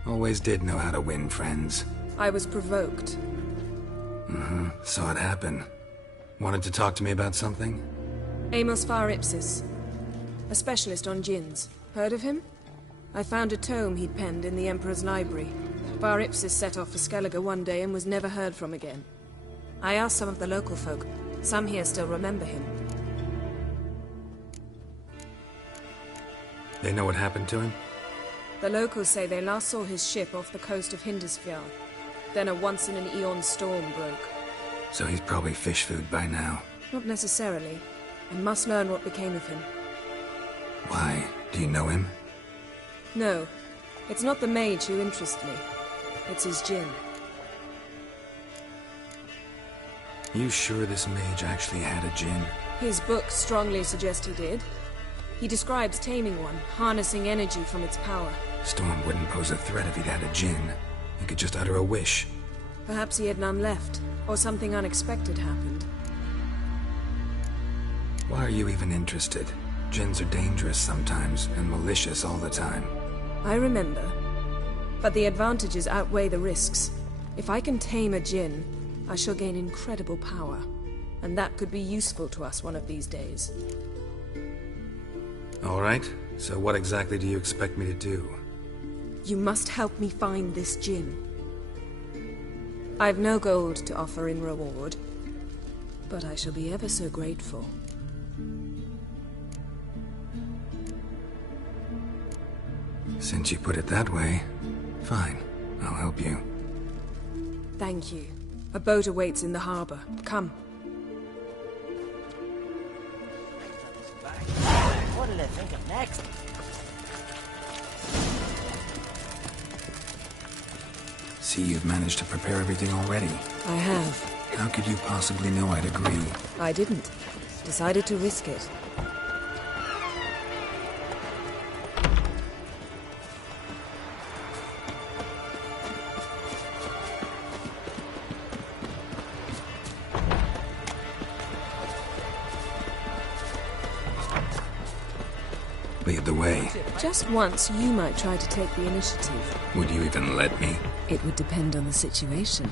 Always did know how to win friends. I was provoked. Saw it happen. Wanted to talk to me about something? Amos Far Ipsis. A specialist on djinns. Heard of him? I found a tome he'd penned in the Emperor's library. Far Ipsis set off for Skellige one day and was never heard from again. I asked some of the local folk. Some here still remember him. They know what happened to him? The locals say they last saw his ship off the coast of Hindisfjord. Then a once-in-an-eon storm broke. So he's probably fish food by now. Not necessarily. I must learn what became of him. Why? Do you know him? No. It's not the mage who interests me. It's his djinn. You sure this mage actually had a djinn? His books strongly suggest he did. He describes taming one, harnessing energy from its power. Storm wouldn't pose a threat if he'd had a djinn. He could just utter a wish. Perhaps he had none left, or something unexpected happened. Why are you even interested? Djinns are dangerous sometimes, and malicious all the time. I remember. But the advantages outweigh the risks. If I can tame a djinn, I shall gain incredible power. And that could be useful to us one of these days. All right. So what exactly do you expect me to do? You must help me find this djinn. I've no gold to offer in reward, but I shall be ever so grateful. Since you put it that way, fine. I'll help you. Thank you. A boat awaits in the harbor. Come. What'll they think of next? See, you've managed to prepare everything already. I have. How could you possibly know I'd agree? I didn't. Decided to risk it. Lead the way. Just once, you might try to take the initiative. Would you even let me? It would depend on the situation.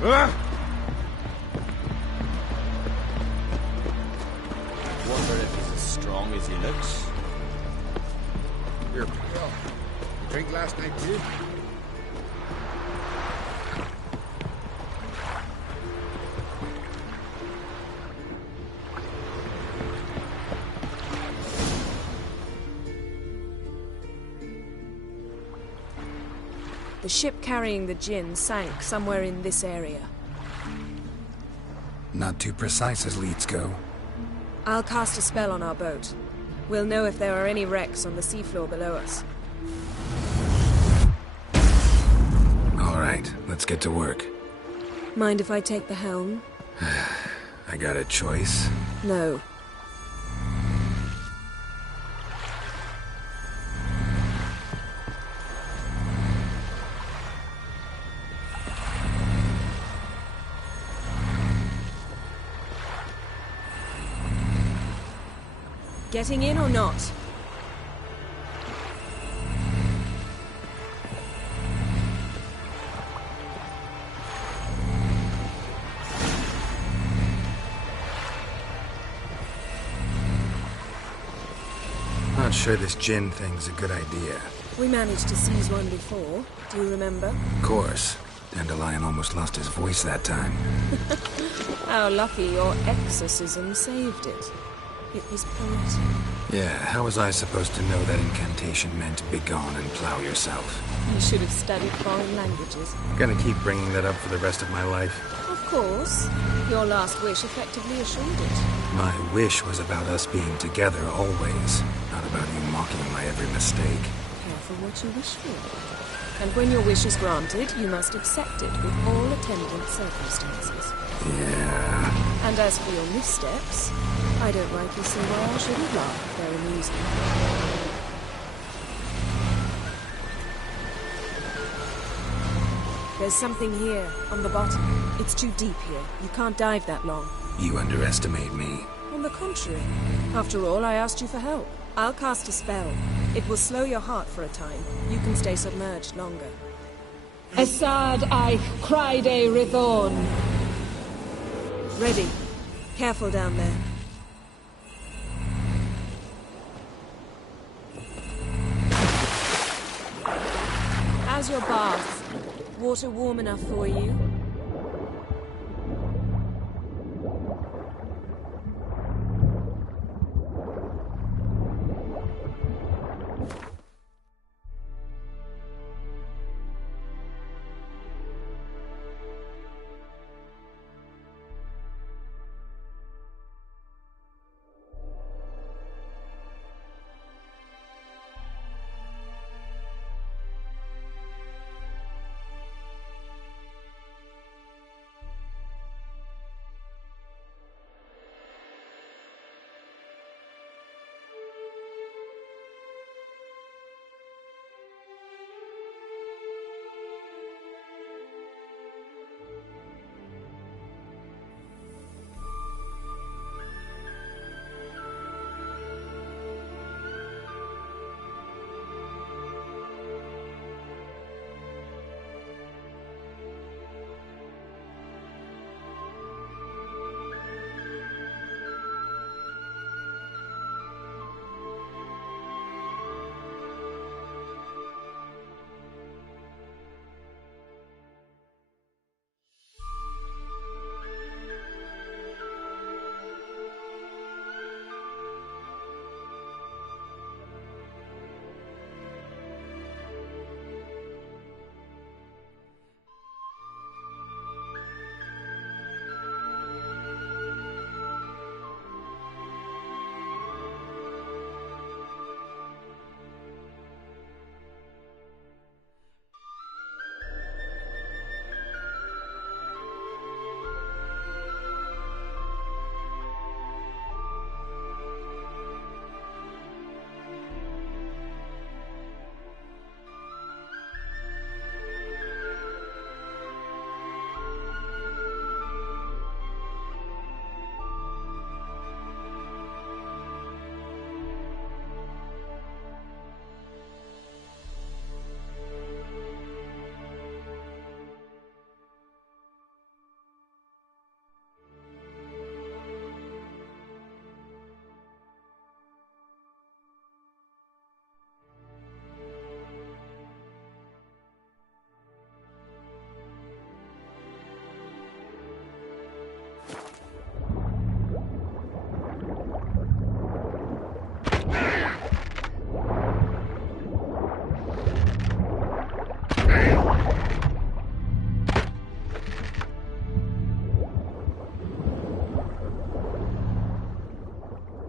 Wonder if he's as strong as he looks. You're pale. You drink last night too? The ship carrying the djinn sank somewhere in this area. Not too precise as leads go. I'll cast a spell on our boat. We'll know if there are any wrecks on the seafloor below us. All right, let's get to work. Mind if I take the helm? I got a choice. No. Getting in or not? Not sure this djinn thing's a good idea. We managed to seize one before. Do you remember? Of course. Dandelion almost lost his voice that time. How lucky your exorcism saved it. It was poetic. Yeah, how was I supposed to know that incantation meant begone and plow yourself? You should have studied foreign languages. Gonna keep bringing that up for the rest of my life. Of course. Your last wish effectively assured it. My wish was about us being together always, not about you mocking my every mistake. Careful what you wish for. And when your wish is granted, you must accept it with all attendant circumstances. Yeah. And as for your missteps, I don't rightly see why I shouldn't laugh. They're amusing. There's something here, on the bottom. It's too deep here. You can't dive that long. You underestimate me. On the contrary. After all, I asked you for help. I'll cast a spell. It will slow your heart for a time. You can stay submerged longer. Assad Eich Cryde Rithorn. Ready. Careful down there. How's your bath? Water warm enough for you?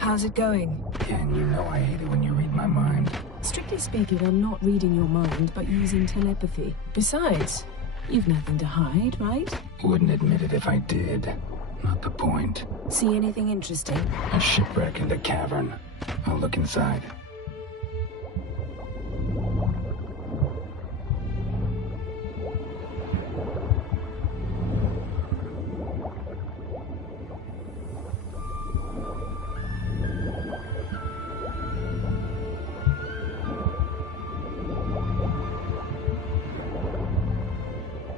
How's it going? Yen, you know I hate it when you read my mind. Strictly speaking, I'm not reading your mind, but using telepathy. Besides, you've nothing to hide, right? Wouldn't admit it if I did. Not the point. See anything interesting? A shipwreck in the cavern. I'll look inside.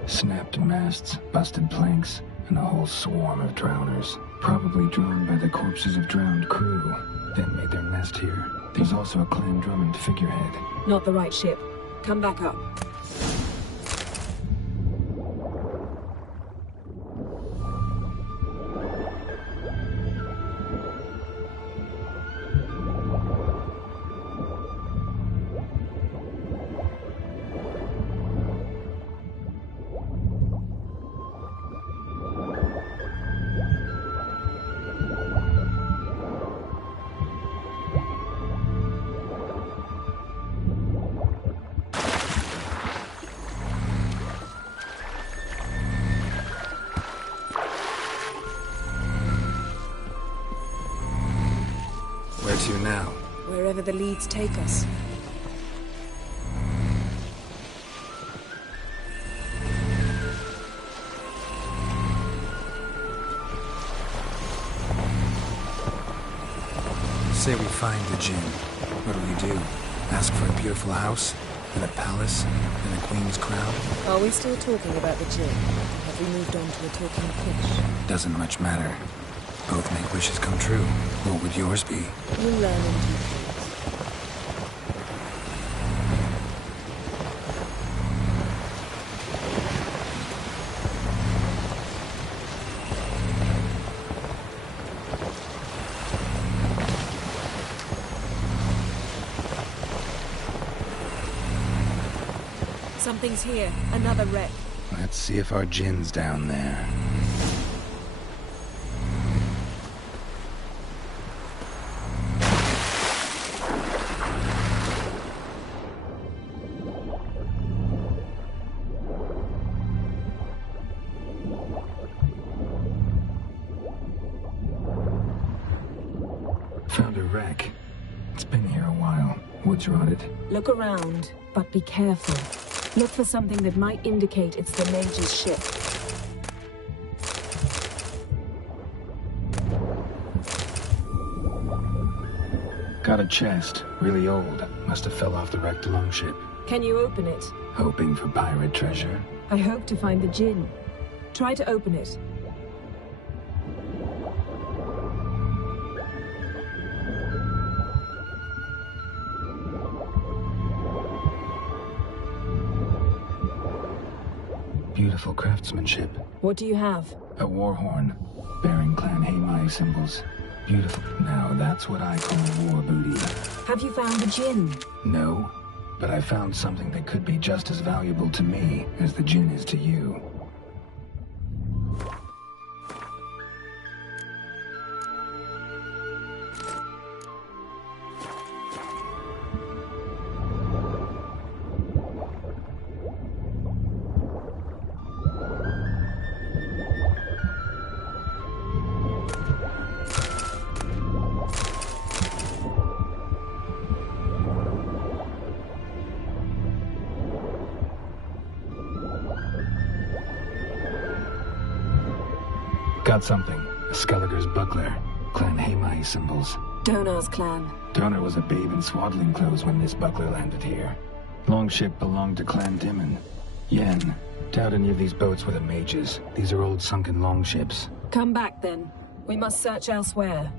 Snapped masts, busted planks, and a whole swarm of drowners. Probably drawn by the corpses of drowned crew, then made their nest here. There's also a Clan Drummond figurehead. Not the right ship. Come back up. Where to now? Wherever the leads take us. Say we find the Jinn. What'll you do? Ask for a beautiful house? And a palace? And a queen's crown? Are we still talking about the Jinn? Have we moved on to a talking fish? Doesn't much matter. Both make wishes come true. What would yours be? You'll learn in due course. Something's here. Another wreck. Let's see if our Jinn's down there. Found a wreck. It's been here a while. What's rotted? Look around, but be careful. Look for something that might indicate it's the Mage's ship. Got a chest. Really old. Must have fell off the wrecked longship. Can you open it? Hoping for pirate treasure. I hope to find the Jinn. Try to open it. Beautiful craftsmanship. What do you have? A war horn, bearing Clan Haimai symbols. Beautiful. Now that's what I call war booty. Have you found the Jinn? No, but I found something that could be just as valuable to me as the Jinn is to you. Got something. A Skelliger's buckler. Clan Haimai symbols. Donar's clan. Donar was a babe in swaddling clothes when this buckler landed here. Longship belonged to Clan Dimon. Yen. Doubt any of these boats were the Mages. These are old sunken longships. Come back then. We must search elsewhere.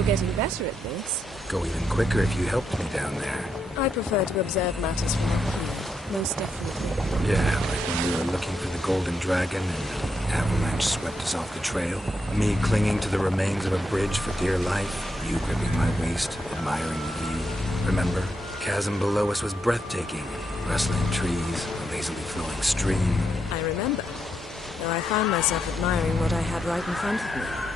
You're getting better at this. Go even quicker if you helped me down there. I prefer to observe matters from up here, most definitely. Yeah, like when we were looking for the Golden Dragon and the avalanche swept us off the trail. Me clinging to the remains of a bridge for dear life. You gripping my waist, admiring the view. Remember? The chasm below us was breathtaking. Rustling trees, a lazily flowing stream. I remember. Though I found myself admiring what I had right in front of me.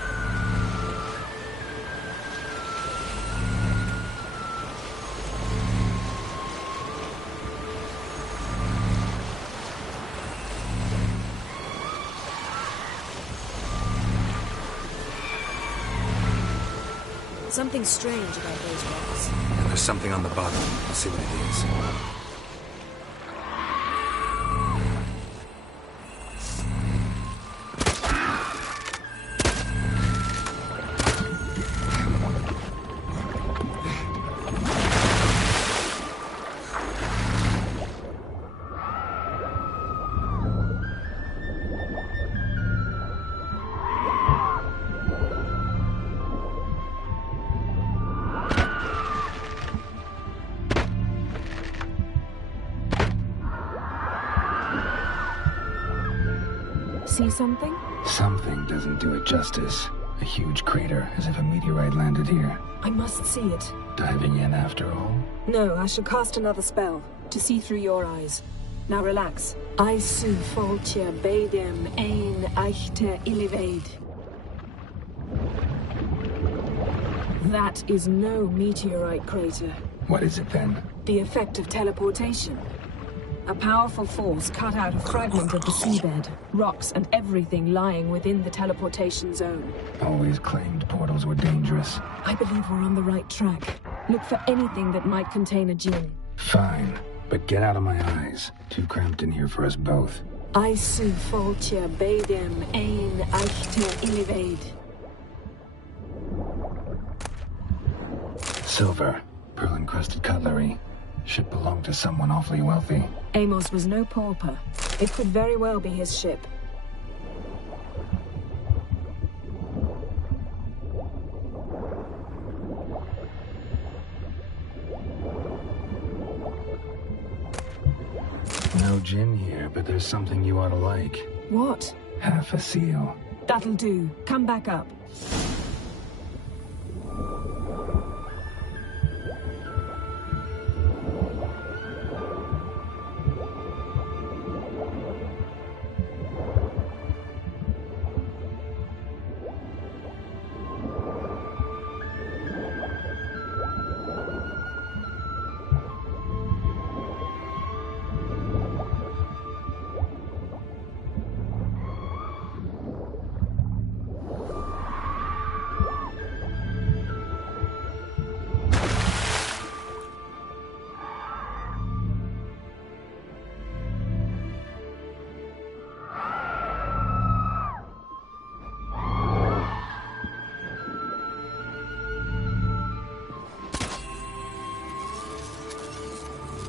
Something strange about those rocks. And there's something on the bottom. Let's see what it is. See something? Something doesn't do it justice. A huge crater, as if a meteorite landed here. I must see it. Diving in after all? No, I shall cast another spell, to see through your eyes. Now relax. I su foltje bedem ein echte illivaid. That is no meteorite crater. What is it then? The effect of teleportation. A powerful force cut out a fragment of the seabed, rocks and everything lying within the teleportation zone. Always claimed portals were dangerous. I believe we're on the right track. Look for anything that might contain a djinn. Fine, but get out of my eyes. Too cramped in here for us both. I su foltje bedem ein echte illivaid. Silver, pearl-encrusted cutlery. Ship belonged to someone awfully wealthy. Amos was no pauper. It could very well be his ship. No djinn here, but there's something you ought to like. What? Half a seal. That'll do. Come back up.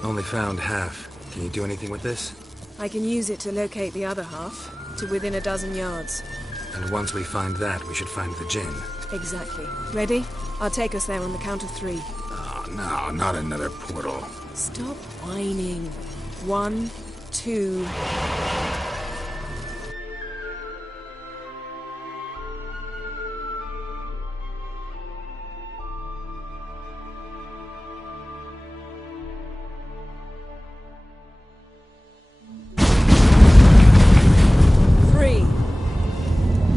Only found half. Can you do anything with this? I can use it to locate the other half, to within a dozen yards. And once we find that, we should find the djinn. Exactly. Ready? I'll take us there on the count of 3. Oh, no, not another portal. Stop whining. 1, 2...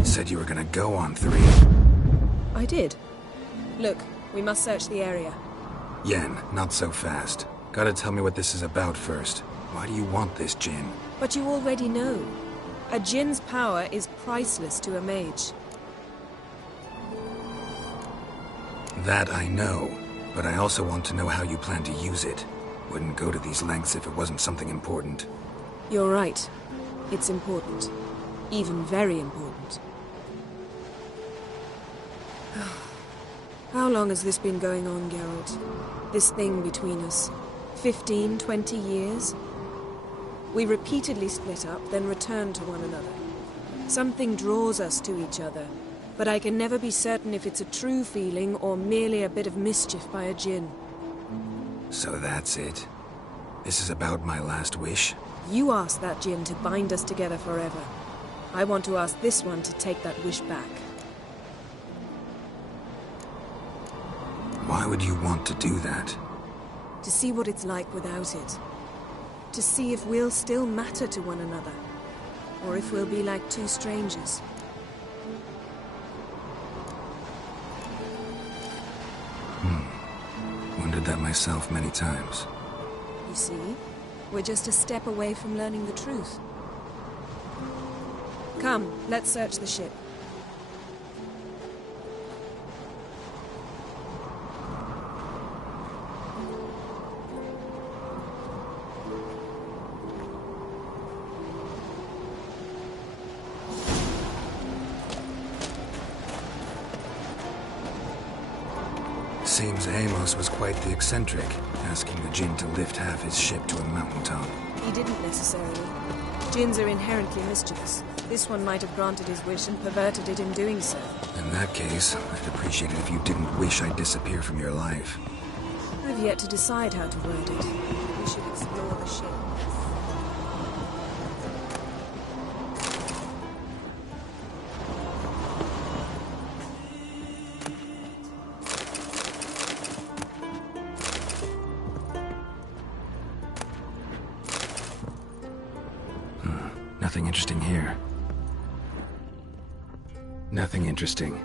Said you were gonna go on 3. I did. Look, we must search the area. Yen, not so fast. Gotta tell me what this is about first. Why do you want this djinn? But you already know. A djinn's power is priceless to a mage. That I know, but I also want to know how you plan to use it. Wouldn't go to these lengths if it wasn't something important. You're right. It's important. Even very important. How long has this been going on, Geralt? This thing between us? 15, 20 years? We repeatedly split up, then returned to one another. Something draws us to each other. But I can never be certain if it's a true feeling or merely a bit of mischief by a djinn. So that's it? This is about my last wish? You asked that djinn to bind us together forever. I want to ask this one to take that wish back. Why would you want to do that? To see what it's like without it. To see if we'll still matter to one another. Or if we'll be like two strangers. Wondered that myself many times. You see? We're just a step away from learning the truth. Come, let's search the ship. Seems Amos was quite the eccentric, asking the djinn to lift half his ship to a mountaintop. He didn't necessarily. Djinns are inherently mischievous. This one might have granted his wish and perverted it in doing so. In that case, I'd appreciate it if you didn't wish I'd disappear from your life. I've yet to decide how to word it. We should explore the ship. Nothing interesting here. Nothing interesting.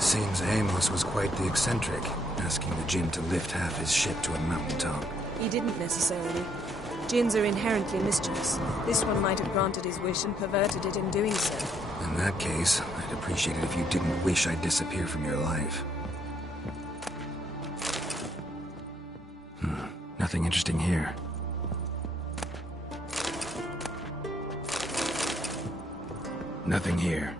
Seems Amos was quite the eccentric, asking the djinn to lift half his ship to a mountaintop. He didn't necessarily. Djinns are inherently mischievous. This one might have granted his wish and perverted it in doing so. In that case, I'd appreciate it if you didn't wish I'd disappear from your life. Nothing interesting here. Nothing here.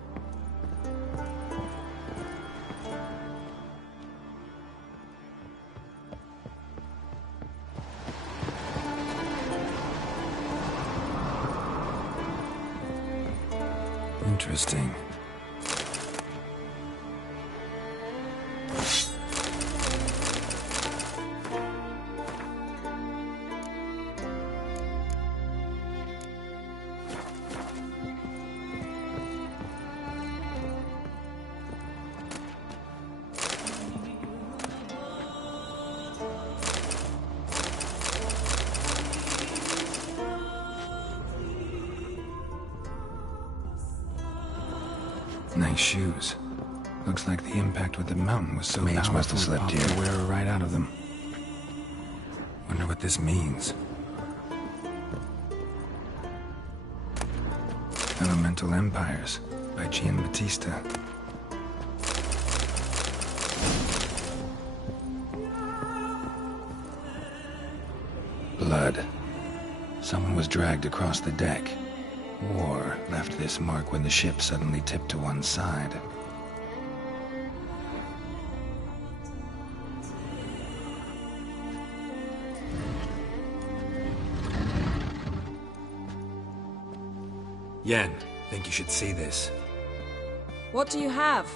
Interesting. Nice shoes. Looks like the impact with the mountain was so powerful must have slipped here. The wearer right out of them. Wonder what this means. Elemental Empires by Giambattista. Blood. Someone was dragged across the deck. War left this mark when the ship suddenly tipped to one side. Yen, think you should see this. What do you have?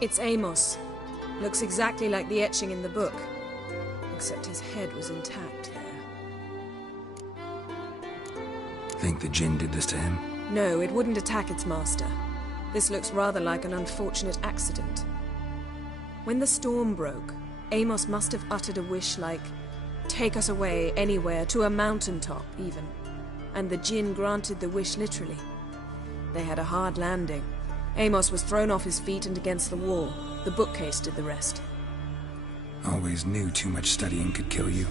It's Amos. Looks exactly like the etching in the book. Except his head was intact there. Think the Jinn did this to him? No, it wouldn't attack its master. This looks rather like an unfortunate accident. When the storm broke, Amos must have uttered a wish like, "Take us away, anywhere, to a mountaintop, even." And the Jinn granted the wish literally. They had a hard landing. Amos was thrown off his feet and against the wall. The bookcase did the rest. Always knew too much studying could kill you.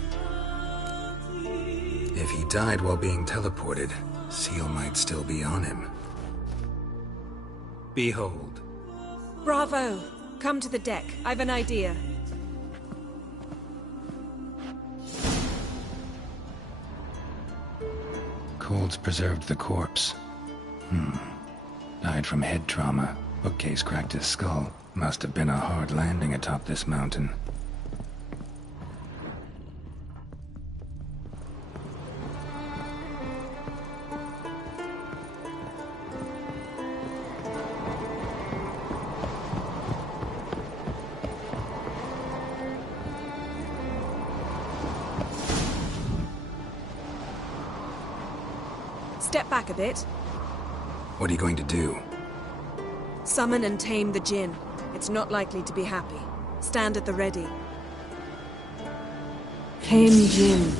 If he died while being teleported, Seal might still be on him. Behold. Bravo! Come to the deck. I've an idea. Cold's preserved the corpse. Died from head trauma. Bookcase cracked his skull. Must have been a hard landing atop this mountain. Step back a bit. What are you going to do? Summon and tame the Jinn. It's not likely to be happy. Stand at the ready. Tame Jinn,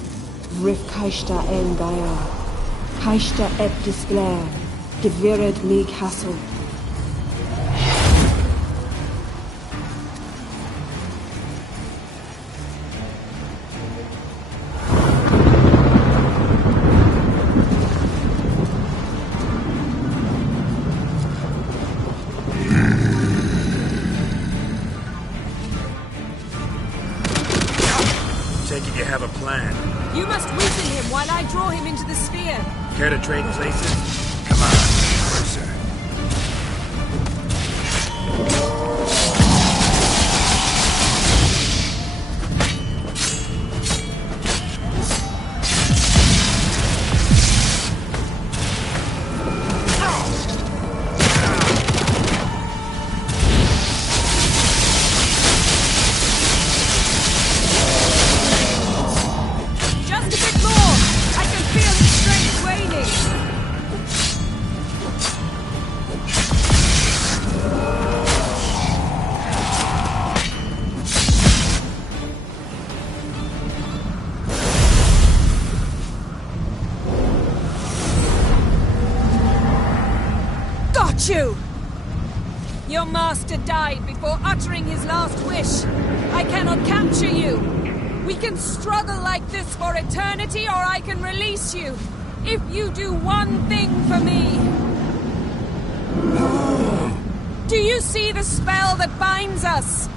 Rif Kaishta En Gaia, Kaishta Et Disglair, Devired League Hassel. You must weaken him while I draw him into the sphere. Care to trade places? Come on, closer. You! Your master died before uttering his last wish. I cannot capture you. We can struggle like this for eternity, or I can release you. If you do one thing for me. Do you see the spell that binds us?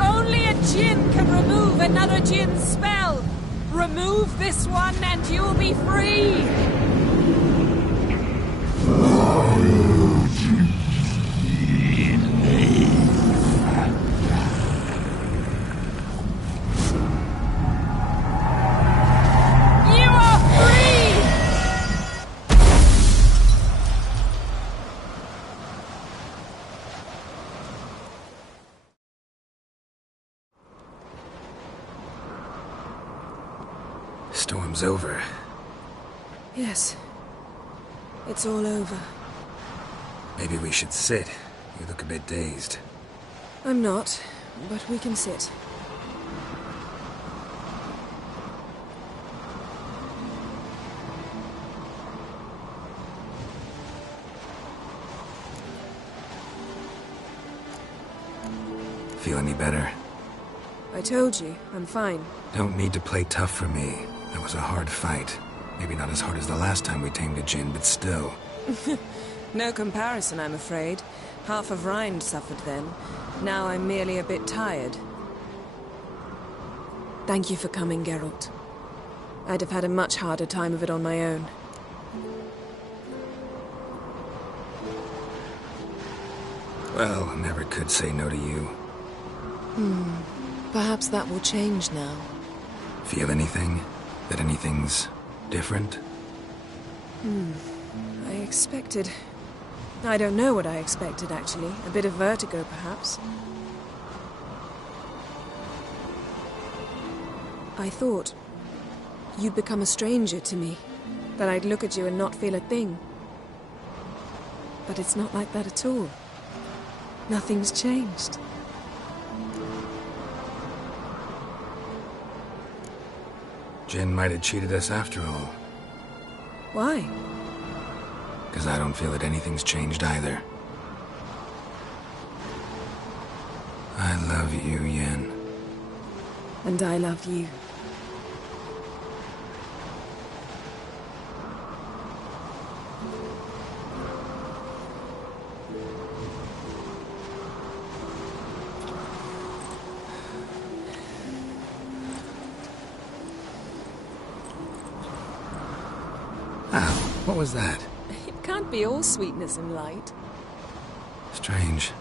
Only a Jinn can remove another Jinn's spell. Remove this one and you'll be free. Storm's over. Yes. It's all over. Maybe we should sit. You look a bit dazed. I'm not, but we can sit. Feel any better? I told you, I'm fine. Don't need to play tough for me. That was a hard fight. Maybe not as hard as the last time we tamed a Jinn, but still. No comparison, I'm afraid. Half of Rind suffered then. Now I'm merely a bit tired. Thank you for coming, Geralt. I'd have had a much harder time of it on my own. Well, I never could say no to you. Perhaps that will change now. Feel anything? That anything's different? I expected... I don't know what I expected, actually. A bit of vertigo, perhaps. I thought you'd become a stranger to me, that I'd look at you and not feel a thing. But it's not like that at all. Nothing's changed. Jinn might have cheated us after all. Why? Because I don't feel that anything's changed either. I love you, Yen. And I love you. What was that? It can't be all sweetness and light. Strange.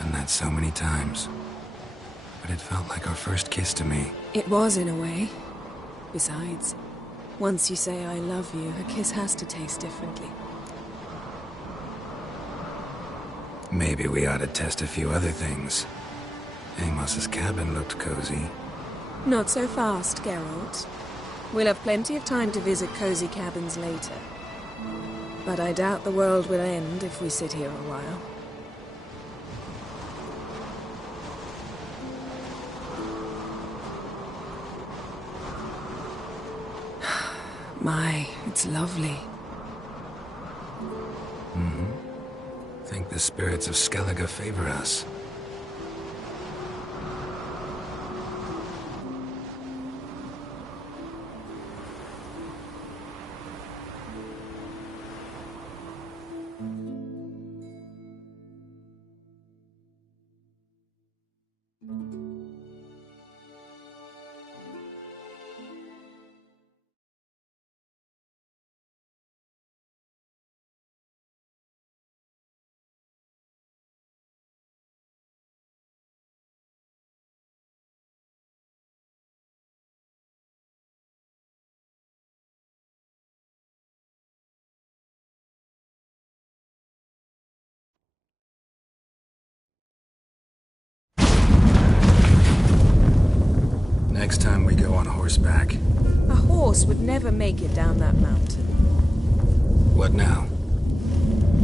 Done that so many times. But it felt like our first kiss to me. It was, in a way. Besides, once you say I love you, a kiss has to taste differently. Maybe we ought to test a few other things. Amos's cabin looked cozy. Not so fast, Geralt. We'll have plenty of time to visit cozy cabins later. But I doubt the world will end if we sit here a while. My, it's lovely. Think the spirits of Skellige favor us. Next time we go on horseback. A horse would never make it down that mountain. What now?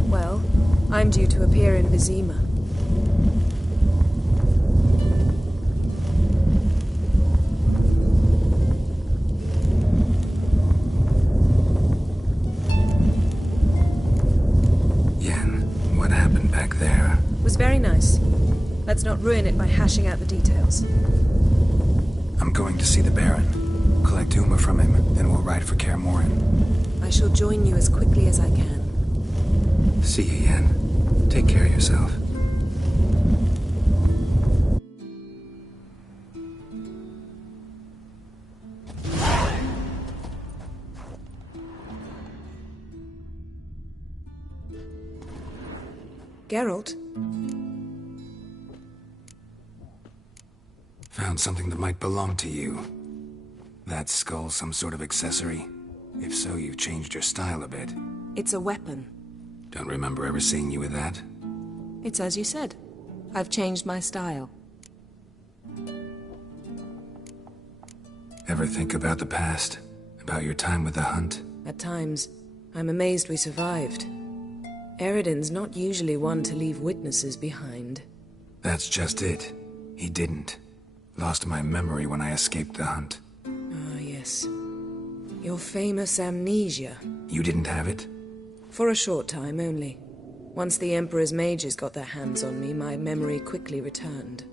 Well, I'm due to appear in Vizima. Yen, what happened back there? It was very nice. Let's not ruin it by hashing out the details. I'm going to see the Baron, collect Uma from him, and we'll ride for Kaer Morhen. I shall join you as quickly as I can. See you, Yen. Take care of yourself. Geralt? Found something that might belong to you. That skull some sort of accessory? If so, you've changed your style a bit. It's a weapon. Don't remember ever seeing you with that. It's as you said. I've changed my style. Ever think about the past? About your time with the Hunt? At times, I'm amazed we survived. Eredin's not usually one to leave witnesses behind. That's just it. He didn't. Lost my memory when I escaped the Hunt. Ah, yes. Your famous amnesia. You didn't have it? For a short time only. Once the Emperor's mages got their hands on me, my memory quickly returned.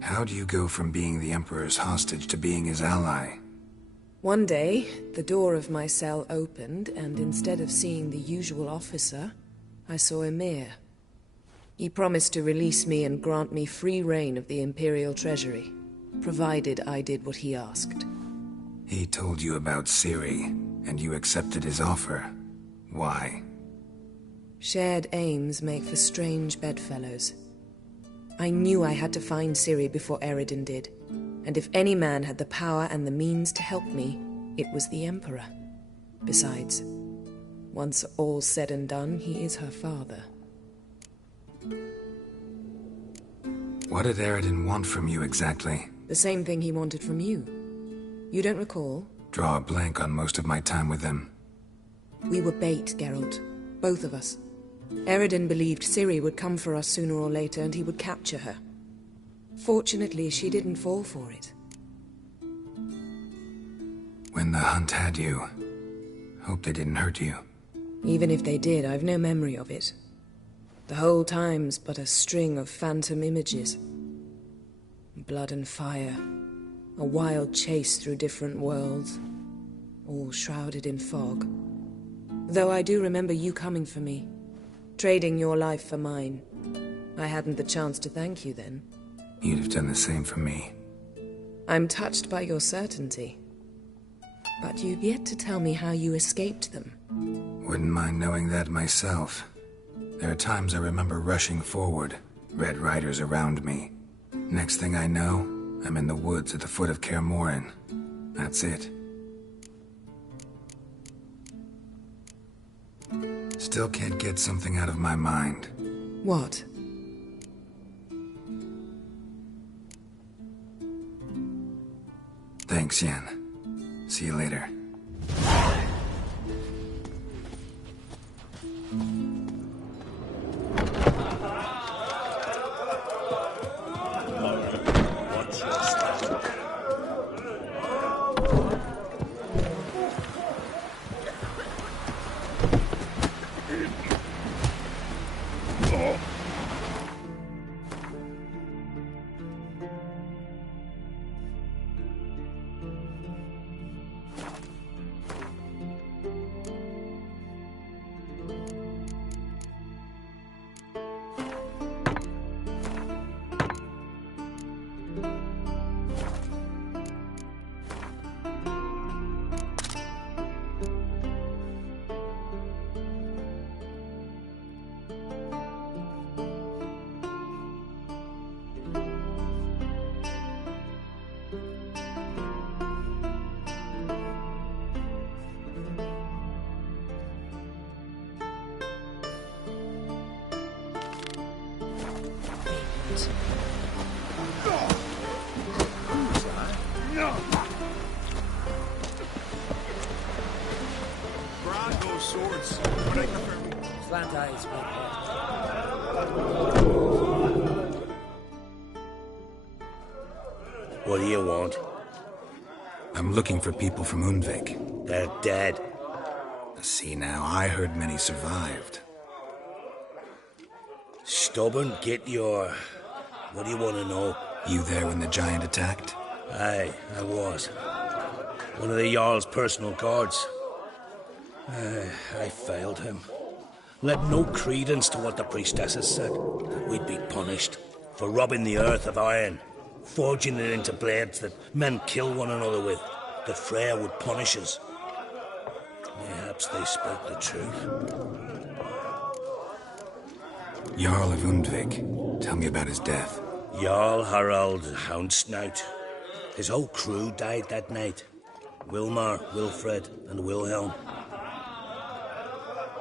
How do you go from being the Emperor's hostage to being his ally? One day, the door of my cell opened, and instead of seeing the usual officer, I saw Emhyr. He promised to release me and grant me free reign of the Imperial Treasury, provided I did what he asked. He told you about Ciri, and you accepted his offer. Why? Shared aims make for strange bedfellows. I knew I had to find Ciri before Eredin did. And if any man had the power and the means to help me, it was the Emperor. Besides, once all's said and done, he is her father. What did Eredin want from you exactly? The same thing he wanted from you. You don't recall? Draw a blank on most of my time with him. We were bait, Geralt. Both of us. Eredin believed Ciri would come for us sooner or later and he would capture her. Fortunately, she didn't fall for it. When the hunt had you, hope they didn't hurt you. Even if they did, I've no memory of it. The whole time's but a string of phantom images. Blood and fire. A wild chase through different worlds. All shrouded in fog. Though I do remember you coming for me. Trading your life for mine. I hadn't the chance to thank you then. You'd have done the same for me. I'm touched by your certainty. But you've yet to tell me how you escaped them. Wouldn't mind knowing that myself. There are times I remember rushing forward, Red Riders around me. Next thing I know, I'm in the woods at the foot of Kaer Morhen. That's it. Still can't get something out of my mind. What? Thanks, Yen. See you later. What do you want? I'm looking for people from Undvik. They're dead. See now, I heard many survived. Stubborn, get your... What do you want to know? You there when the giant attacked? Aye, I was. One of the Jarl's personal guards. I failed him. Lent no credence to what the priestesses said. That we'd be punished for robbing the earth of iron, forging it into blades that men kill one another with. That Freya would punish us. Perhaps they spoke the truth. Jarl of Undvik. Tell me about his death. Jarl Harald Houndsnout. His whole crew died that night. Wilmar, Wilfred, and Wilhelm.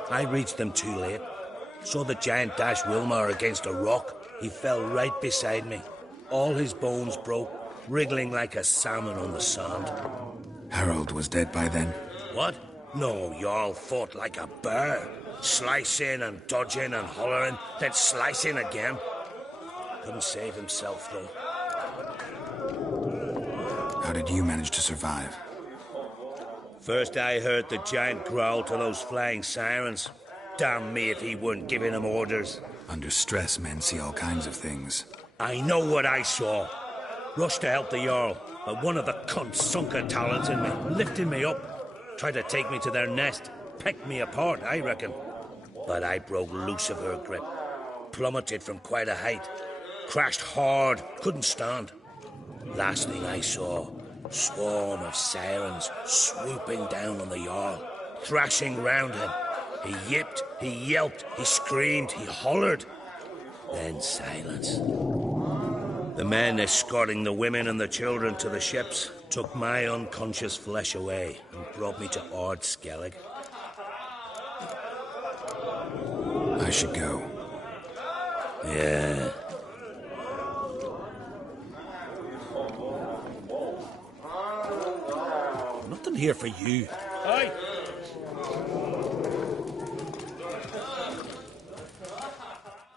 I reached them too late. Saw the giant dash Wilmar against a rock. He fell right beside me. All his bones broke, wriggling like a salmon on the sand. Harold was dead by then? What? No, Jarl fought like a bear. Slicing and dodging and hollering, then slicing again. Couldn't save himself, though. How did you manage to survive? First I heard the giant growl to those flying sirens. Damn me if he weren't giving them orders. Under stress, men see all kinds of things. I know what I saw. Rushed to help the Jarl, but one of the cunts sunk a talent in me, lifting me up. Tried to take me to their nest. Pecked me apart, I reckon. But I broke loose of her grip. Plummeted from quite a height. Crashed hard, couldn't stand. Last thing I saw, swarm of sirens swooping down on the Jarl, thrashing round him. He yipped, he yelped, he screamed, he hollered. Then silence. The men escorting the women and the children to the ships took my unconscious flesh away and brought me to Ard Skellig. I should go. Yeah. Nothing here for you. Aye.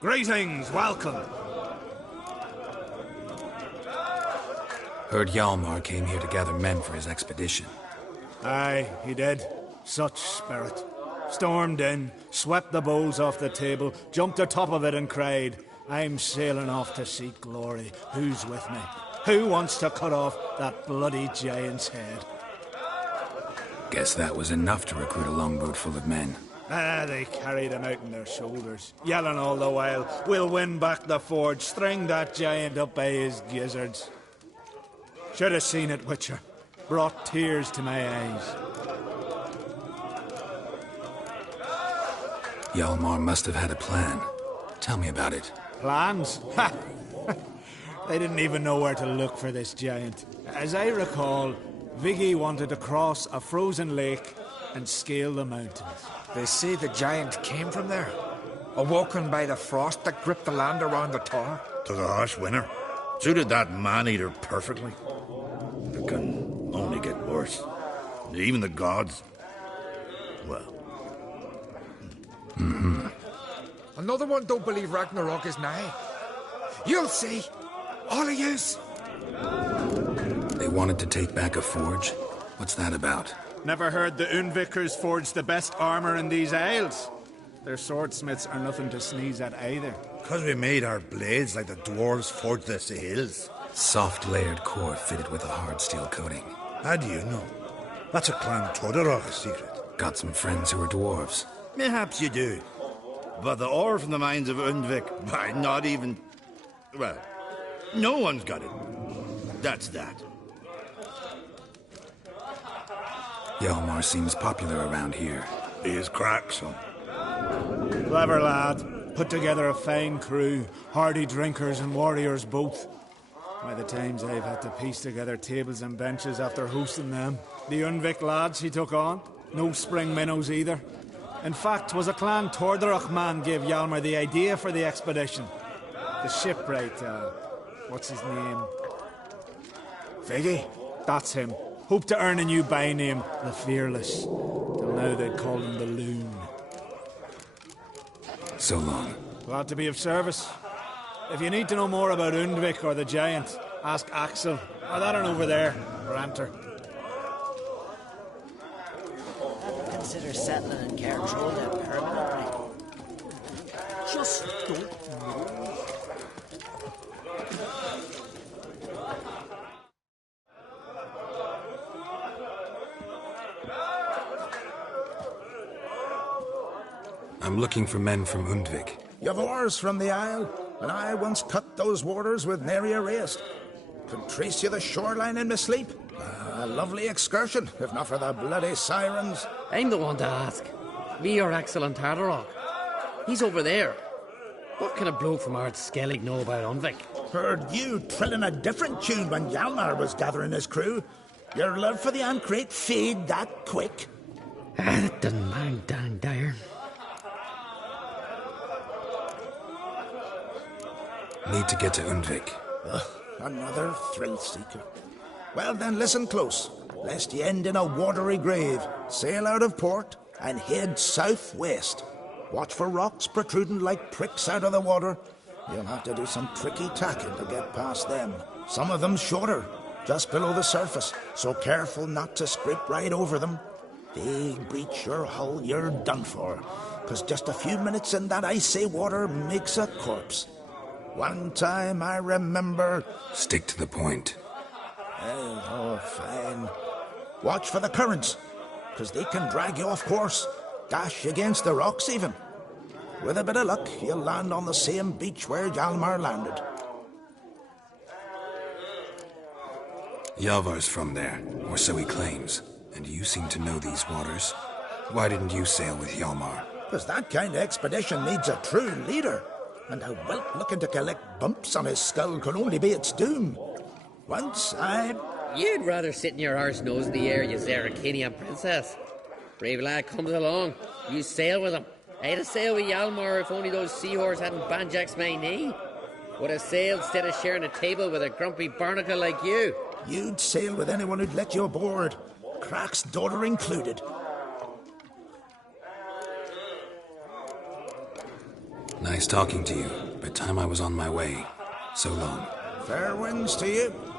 Greetings, welcome. Heard Hjalmar came here to gather men for his expedition. Aye, he did. Such spirit. Stormed in, swept the bowls off the table, jumped atop of it and cried, "I'm sailing off to seek glory. Who's with me? Who wants to cut off that bloody giant's head?" Guess that was enough to recruit a longboat full of men. They carried him out on their shoulders, yelling all the while, "We'll win back the forge, string that giant up by his gizzards." Should have seen it, Witcher. Brought tears to my eyes. Hjalmar must have had a plan. Tell me about it. Plans? Ha! They didn't even know where to look for this giant. As I recall, Viggy wanted to cross a frozen lake and scale the mountains. They say the giant came from there, awoken by the frost that gripped the land around the tower. To the harsh winter. Suited that man-eater perfectly. It can only get worse. Even the gods... well... Another one don't believe Ragnarok is nigh. You'll see. All of yous. They wanted to take back a forge? What's that about? Never heard the Undvikers forged the best armor in these isles. Their swordsmiths are nothing to sneeze at either. Because we made our blades like the dwarves forged their sails. Soft layered core fitted with a hard steel coating. How do you know? That's a Clan Todorok secret. Got some friends who are dwarves. Perhaps you do. But the ore from the mines of Undvik, why, not even... well, no one's got it. That's that. Hjalmar seems popular around here. He is crack, son. Clever lad. Put together a fine crew. Hardy drinkers and warriors both. By the times I've had to piece together tables and benches after hosting them. The Undvik lads he took on. No spring minnows either. In fact, 'twas a Clan Tordorok man gave Hjalmar the idea for the expedition. The shipwright, what's his name? Viggy? That's him. Hoped to earn a new by-name, the Fearless. Till now they'd call him the Loon. So long. Glad to be of service. If you need to know more about Undvik or the Giant, ask Axel, or that one over there, Ranter. Consider settling in Cairtrona permanently. Just don't know. I'm looking for men from Undvik. You've oars from the Isle, and I once cut those waters with nary a race. Could trace you the shoreline in my sleep. A lovely excursion, if not for the bloody sirens. I'm the one to ask. Me or Axel and Tardorok? He's over there. What can a bloke from Ard Skellig know about Undvik? Heard you trilling a different tune when Hjalmar was gathering his crew. Your love for the Ancrate fade that quick. That doesn't mind dang dire. Need to get to Undvik. Another thrill-seeker. Well then, listen close, lest ye end in a watery grave. Sail out of port and head southwest. Watch for rocks protruding like pricks out of the water. You'll have to do some tricky tacking to get past them. Some of them shorter, just below the surface, so careful not to scrape right over them. They breach your hull, you're done for, 'cause just a few minutes in that icy water makes a corpse. One time I remember... Stick to the point. Oh, fine. Watch for the currents, 'cause they can drag you off course, dash against the rocks even. With a bit of luck, you'll land on the same beach where Hjalmar landed. Hjalmar's from there, or so he claims. And you seem to know these waters. Why didn't you sail with Hjalmar? 'Cause that kind of expedition needs a true leader. and a whelp looking to collect bumps on his skull can only be its doom. Once You'd rather sit in your arse nose in the air, you Zerrikanian princess. Brave lad comes along, you sail with him. I'd have sailed with Yalmar if only those seahorses hadn't banjaxed my knee. Would have sailed instead of sharing a table with a grumpy barnacle like you. You'd sail with anyone who'd let you aboard, Crach's daughter included. Nice talking to you, but time I was on my way. So long. Fair winds to you.